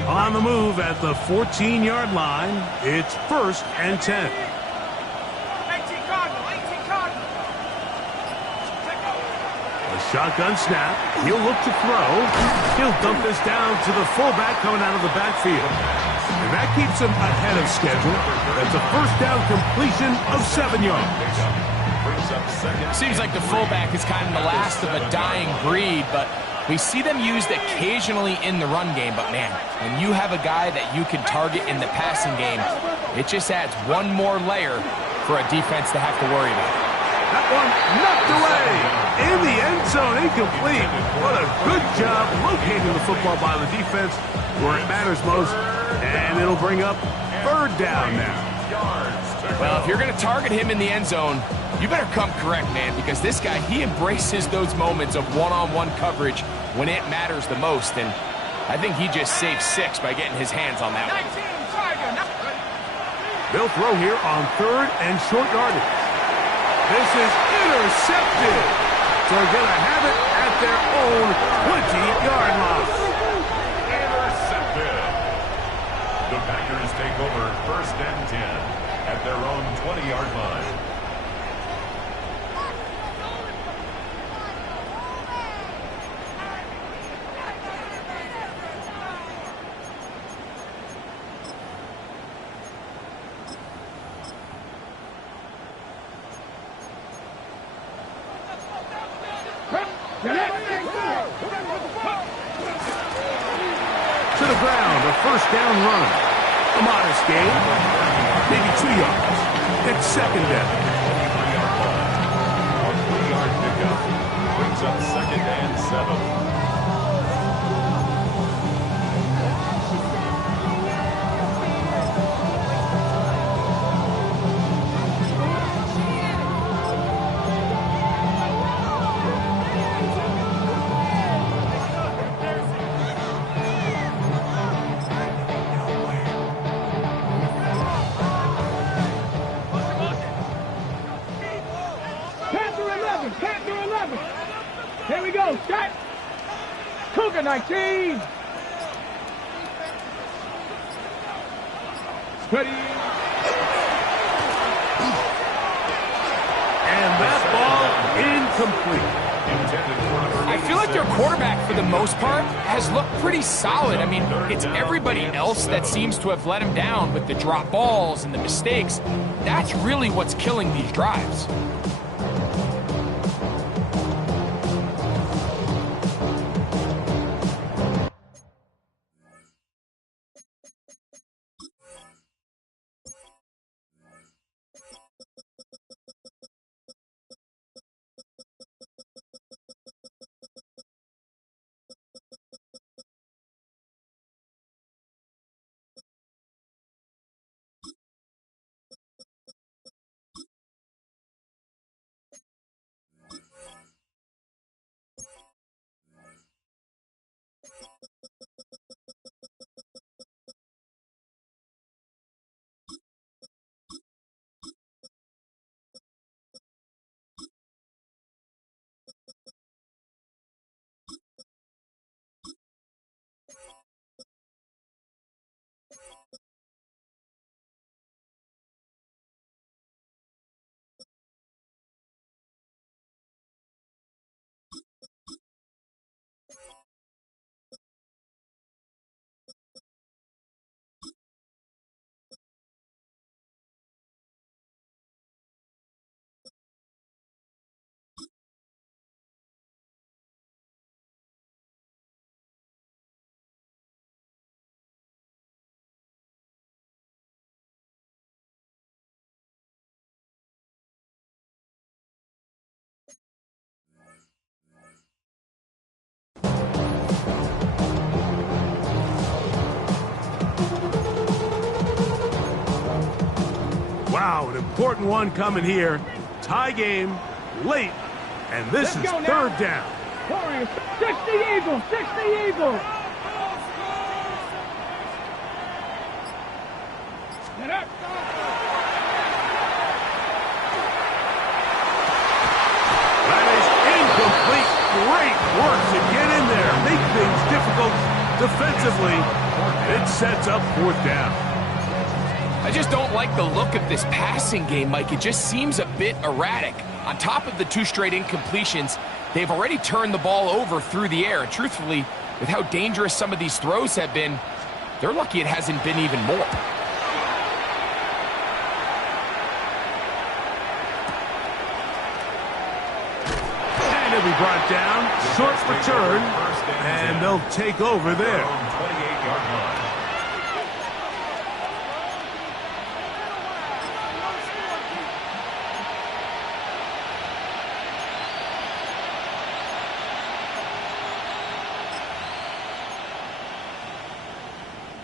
On the move at the 14-yard line, it's 1st and 10. Shotgun snap. He'll look to throw. He'll dump this down to the fullback coming out of the backfield. And that keeps him ahead of schedule. That's a 1st down completion of 7 yards. Seems like the fullback is kind of the last of a dying breed, but we see them used occasionally in the run game. But man, when you have a guy that you can target in the passing game, it just adds one more layer for a defense to have to worry about. That one knocked away in the end zone, incomplete. What a good job locating the football by the defense where it matters most. And it'll bring up 3rd down now. Well, if you're going to target him in the end zone, you better come correct, man, because this guy, he embraces those moments of one-on-one coverage when it matters the most. And I think he just saved 6 by getting his hands on that one. They'll throw here on 3rd and short yardage. This is intercepted. So they're going to have it at their own 20-yard line. Intercepted. The Packers take over 1st and 10 at their own 20-yard line. the ground, a first down run. A modest gain, maybe 2 yards. It's second down. A 3-yard pickup brings up second and 7. Here we go, set. Cougar 19. Ready. And that ball incomplete. I feel like their quarterback, for the most part, has looked pretty solid. I mean, it's everybody else that seems to have let him down with the drop balls and the mistakes. That's really what's killing these drives. Wow, an important one coming here. Tie game, late, and this is third down. Warriors, 60 Eagles, 60 Eagles. Get up. That is incomplete. Great work to get in there, make things difficult defensively. It sets up fourth down. I just don't like the look of this passing game, Mike. It just seems a bit erratic. On top of the 2 straight incompletions, they've already turned the ball over through the air. And truthfully, with how dangerous some of these throws have been, they're lucky it hasn't been even more. And he'll be brought down. Short return, and they'll take over there. 28-yard line.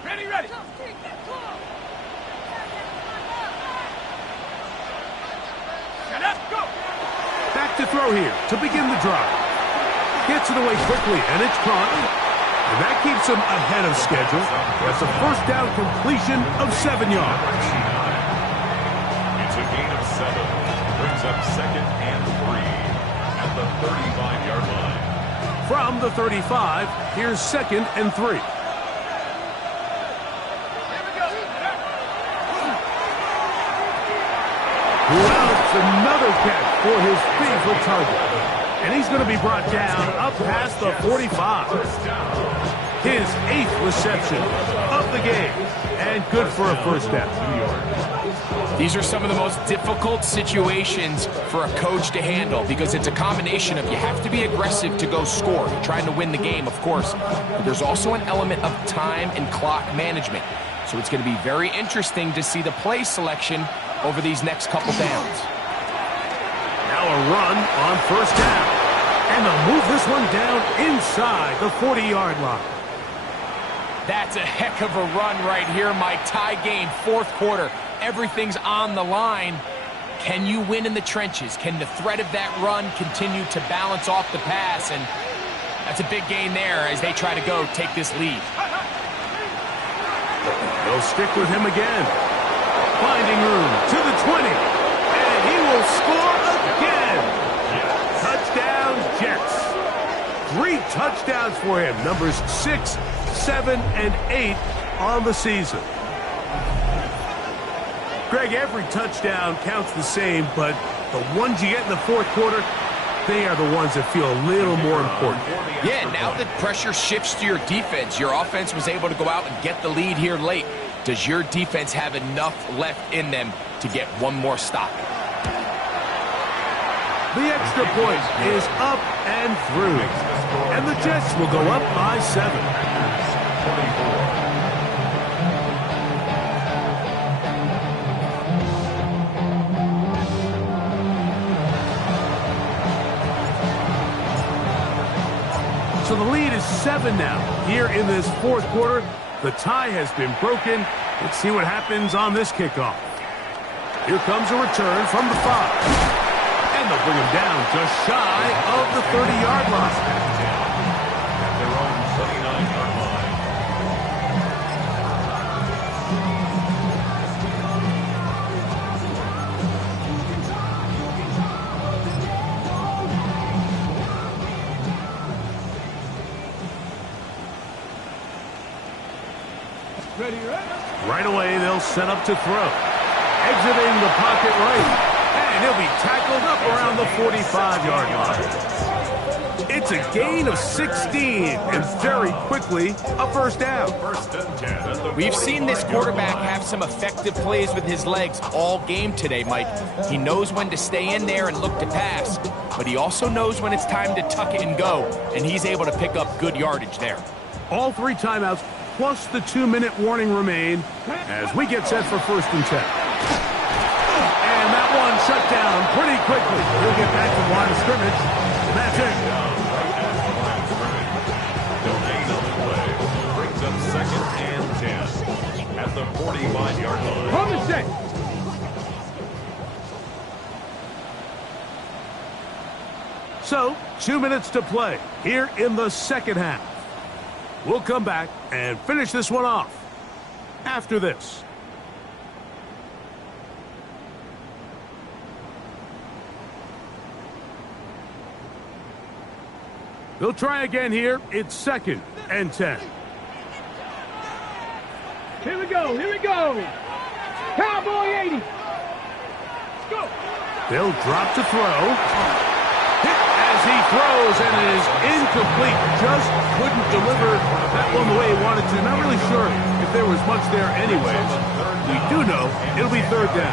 Ready. Back to throw here to begin the drive. Gets it away quickly, and it's caught. And that keeps him ahead of schedule. That's a first down completion of 7 yards. It's a gain of 7. Brings up second and 3 at the 35-yard line. From the 35, here's second and 3. Well, it's another catch for his favorite target. And he's going to be brought down up past the 45. His 8th reception of the game. And good for a first down. These are some of the most difficult situations for a coach to handle because it's a combination of you have to be aggressive to go score. You're trying to win the game, of course, but there's also an element of time and clock management. So it's going to be very interesting to see the play selection over these next couple downs. Now a run on first down. And they'll move this one down inside the 40-yard line. That's a heck of a run right here, Mike. Tie game, fourth quarter. Everything's on the line. Can you win in the trenches? Can the threat of that run continue to balance off the pass? And that's a big gain there as they try to go take this lead. They'll stick with him again. Finding room to the 20. And he will score again. Touchdown, Jets. 3 touchdowns for him. Numbers 6, 7, and 8 on the season. Greg, every touchdown counts the same, but the ones you get in the fourth quarter, they are the ones that feel a little more important. Yeah, now that pressure shifts to your defense, your offense was able to go out and get the lead here late. Does your defense have enough left in them to get one more stop? The extra point is up and through, and the Jets will go up by 7. So the lead is 7 now. Here in this fourth quarter, the tie has been broken. Let's see what happens on this kickoff. Here comes a return from the 5. And they'll bring him down just shy of the 30-yard line. At their own 29-yard line. Right away, they'll set up to throw. Exiting the pocket right. And he'll be tackled up around the 45-yard line. It's a gain of 16, and very quickly, a first down. We've seen this quarterback have some effective plays with his legs all game today, Mike. He knows when to stay in there and look to pass, but he also knows when it's time to tuck it and go, and he's able to pick up good yardage there. All 3 timeouts plus the 2-minute warning remain as we get set for 1st and 10. And that one shut down pretty quickly. He'll get back to the line of scrimmage. That's it. Brings up 2nd and 10 at the 45-yard line. Hold the set. So, 2 minutes to play here in the second half. We'll come back and finish this one off after this. They'll try again here. It's 2nd and 10. Here we go. Here we go. Cowboy 80. Let's go. They'll drop to throw. Hit as he throws, and it is incomplete. Just couldn't deliver that one the way he wanted to. Not really sure if there was much there anyways. We do know it'll be 3rd down.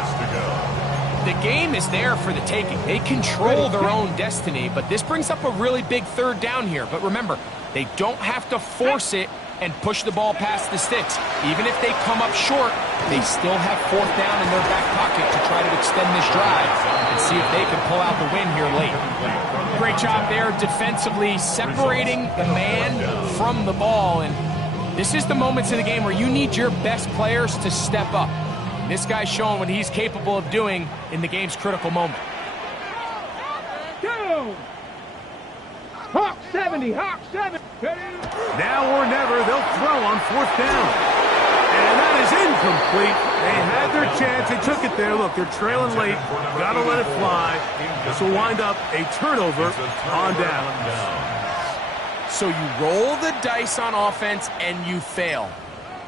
The game is there for the taking. They control their own destiny, but this brings up a really big 3rd down here. But remember, they don't have to force it and push the ball past the sticks. Even if they come up short, they still have 4th down in their back pocket to try to extend this drive and see if they can pull out the win here late. Great job there defensively, separating the man from the ball. And this is the moments in the game where you need your best players to step up. This guy's showing what he's capable of doing in the game's critical moment. Go! Hawk 70, Hawk 70. Now or never, they'll throw on 4th down. And that is incomplete. They had their chance. They took it there. Look, they're trailing late. Got to let it fly. This will wind up a turnover on down. So you roll the dice on offense and you fail.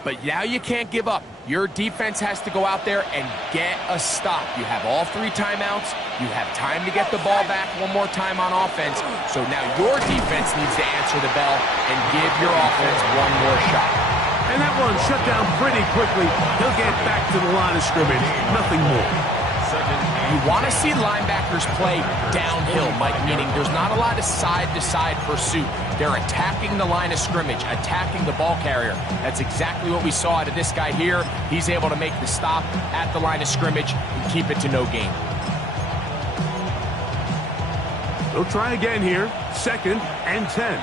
But now you can't give up. Your defense has to go out there and get a stop. You have all 3 timeouts. You have time to get the ball back one more time on offense. So now your defense needs to answer the bell and give your offense one more shot. And that one shut down pretty quickly. He'll get back to the line of scrimmage. Nothing more. You want to see linebackers play downhill, Mike, meaning there's not a lot of side-to-side pursuit. They're attacking the line of scrimmage, attacking the ball carrier. That's exactly what we saw out of this guy here. He's able to make the stop at the line of scrimmage and keep it to no gain. They'll try again here. 2nd and 10.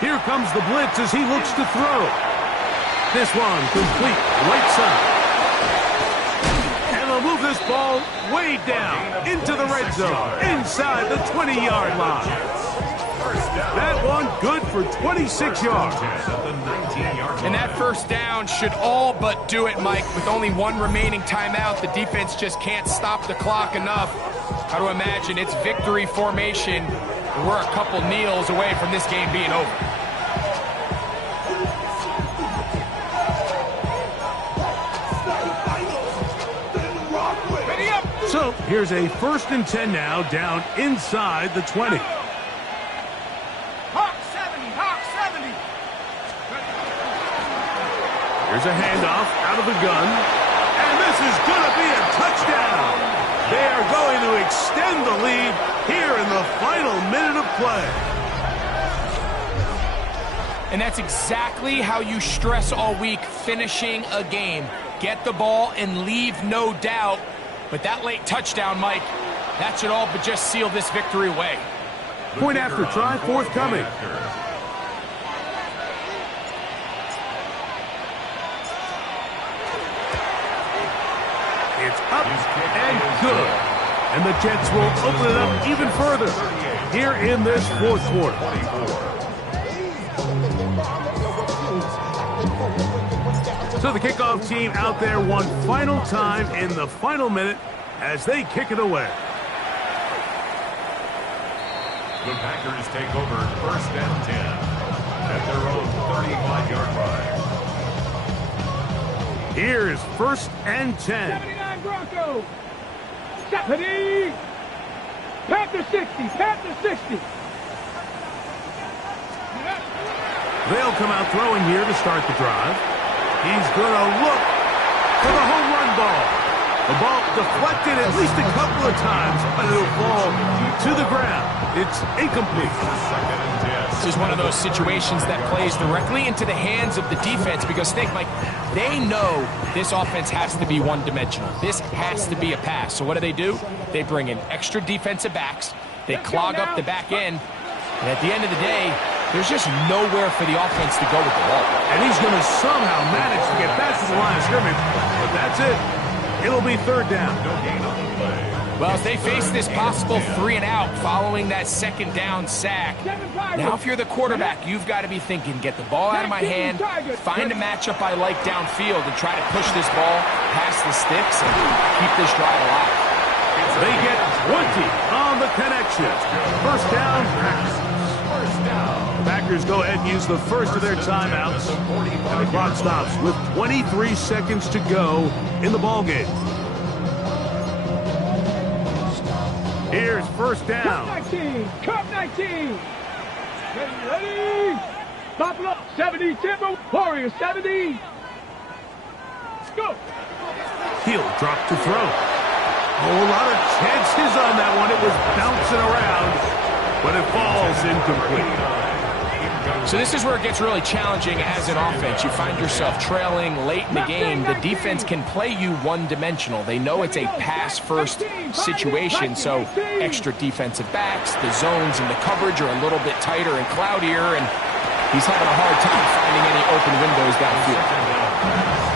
Here comes the blitz as he looks to throw. This one complete right side. And they'll move this ball way down into the red zone, inside the 20-yard line. That one good for 26 yards. And that first down should all but do it, Mike. With only one remaining timeout, the defense just can't stop the clock enough. Got to imagine it's victory formation. And we're a couple kneels away from this game being over. So here's a 1st and 10 now, down inside the 20. Hawk 70, Hawk 70. Here's a handoff out of the gun. And this is going to be a touchdown. They are going to extend the lead here in the final minute of play. And that's exactly how you stress all week, finishing a game. Get the ball and leave no doubt. But that late touchdown, Mike, that should all but just seal this victory away. Point after try forthcoming. It's up and good. And the Jets will open it up even further here in this 4th quarter. So the kickoff team out there one final time in the final minute as they kick it away. The Packers take over 1st and 10 at their own 35-yard line. Here's 1st and 10. 79 Broncos. 70. Panther 60. Panther 60. They'll come out throwing here to start the drive. He's going to look for the home run ball. The ball deflected at least a couple of times, but it'll fall to the ground. It's incomplete. This is one of those situations that plays directly into the hands of the defense because think, Mike, they know this offense has to be one-dimensional. This has to be a pass. So what do? They bring in extra defensive backs. They clog up the back end. And at the end of the day, there's just nowhere for the offense to go with the ball. And he's going to somehow manage to get back to the line of scrimmage. But that's it. It'll be 3rd down. Well, as they face this possible 3 and out following that 2nd down sack, now if you're the quarterback, you've got to be thinking, get the ball out of my hand, find a matchup I like downfield, and try to push this ball past the sticks and keep this drive alive. They get 20 on the connection. 1st down, Packers. The Packers go ahead and use the first of their timeouts. And the clock stops with 23 seconds to go in the ballgame. Here's 1st down. Cup 19. Cup 19. Ready. Buffalo 70. Timber Warriors 70. Let's go. He'll drop to throw. Oh, a lot of chances on that one. It was bouncing around, but it falls incomplete. So this is where it gets really challenging as an offense. You find yourself trailing late in the game. The defense can play you one-dimensional. They know it's a pass-first situation, so extra defensive backs, the zones and the coverage are a little bit tighter and cloudier, and he's having a hard time finding any open windows downfield.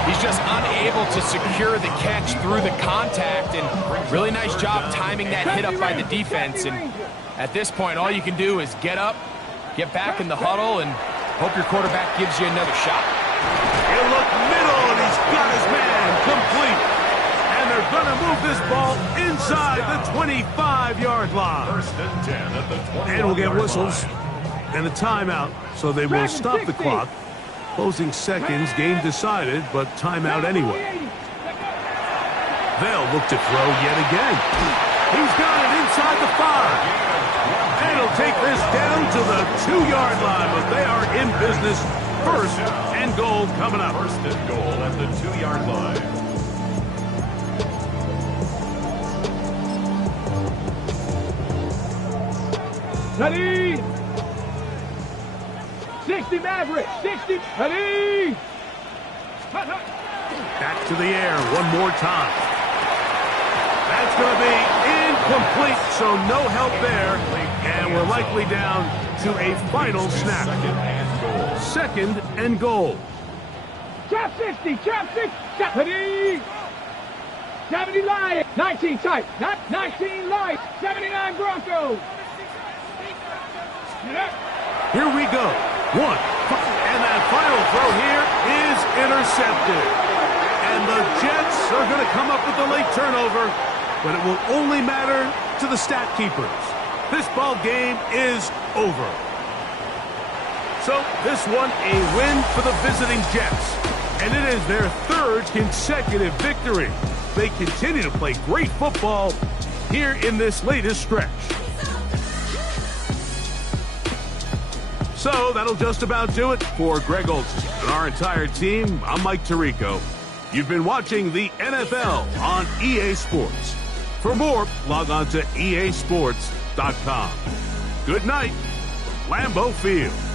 He's just unable to secure the catch through the contact, and really nice job timing that hit up by the defense. And at this point, all you can do is get up, get back in the huddle, and hope your quarterback gives you another shot. He'll look middle, and he's got his man complete. And they're going to move this ball inside the 25-yard line. 1st and 10 at the 20. And we'll get whistles and a timeout, so they will stop the clock. Closing seconds, game decided, but timeout anyway. They'll look to throw yet again. He's got it inside the 5. And he'll take this down to the 2-yard line, but they are in business. First and goal coming up. First and goal at the 2-yard line. Ready? 60 Maverick, 60, ready? Back to the air one more time. That's going to be incomplete, so no help there. And we're likely down to a final snap. Second and goal. Trap 60, trap 6, ready? 70 Lions, 19 tight, not 19 Lions, 79 Broncos. Here we go. One. And that final throw here is intercepted. And the Jets are going to come up with the late turnover, but it will only matter to the stat keepers. This ball game is over. So this one a win for the visiting Jets. And it is their third consecutive victory. They continue to play great football here in this latest stretch. So that'll just about do it for Greg Olsen and our entire team. I'm Mike Tirico. You've been watching the NFL on EA Sports. For more, log on to easports.com. Good night, Lambeau Field.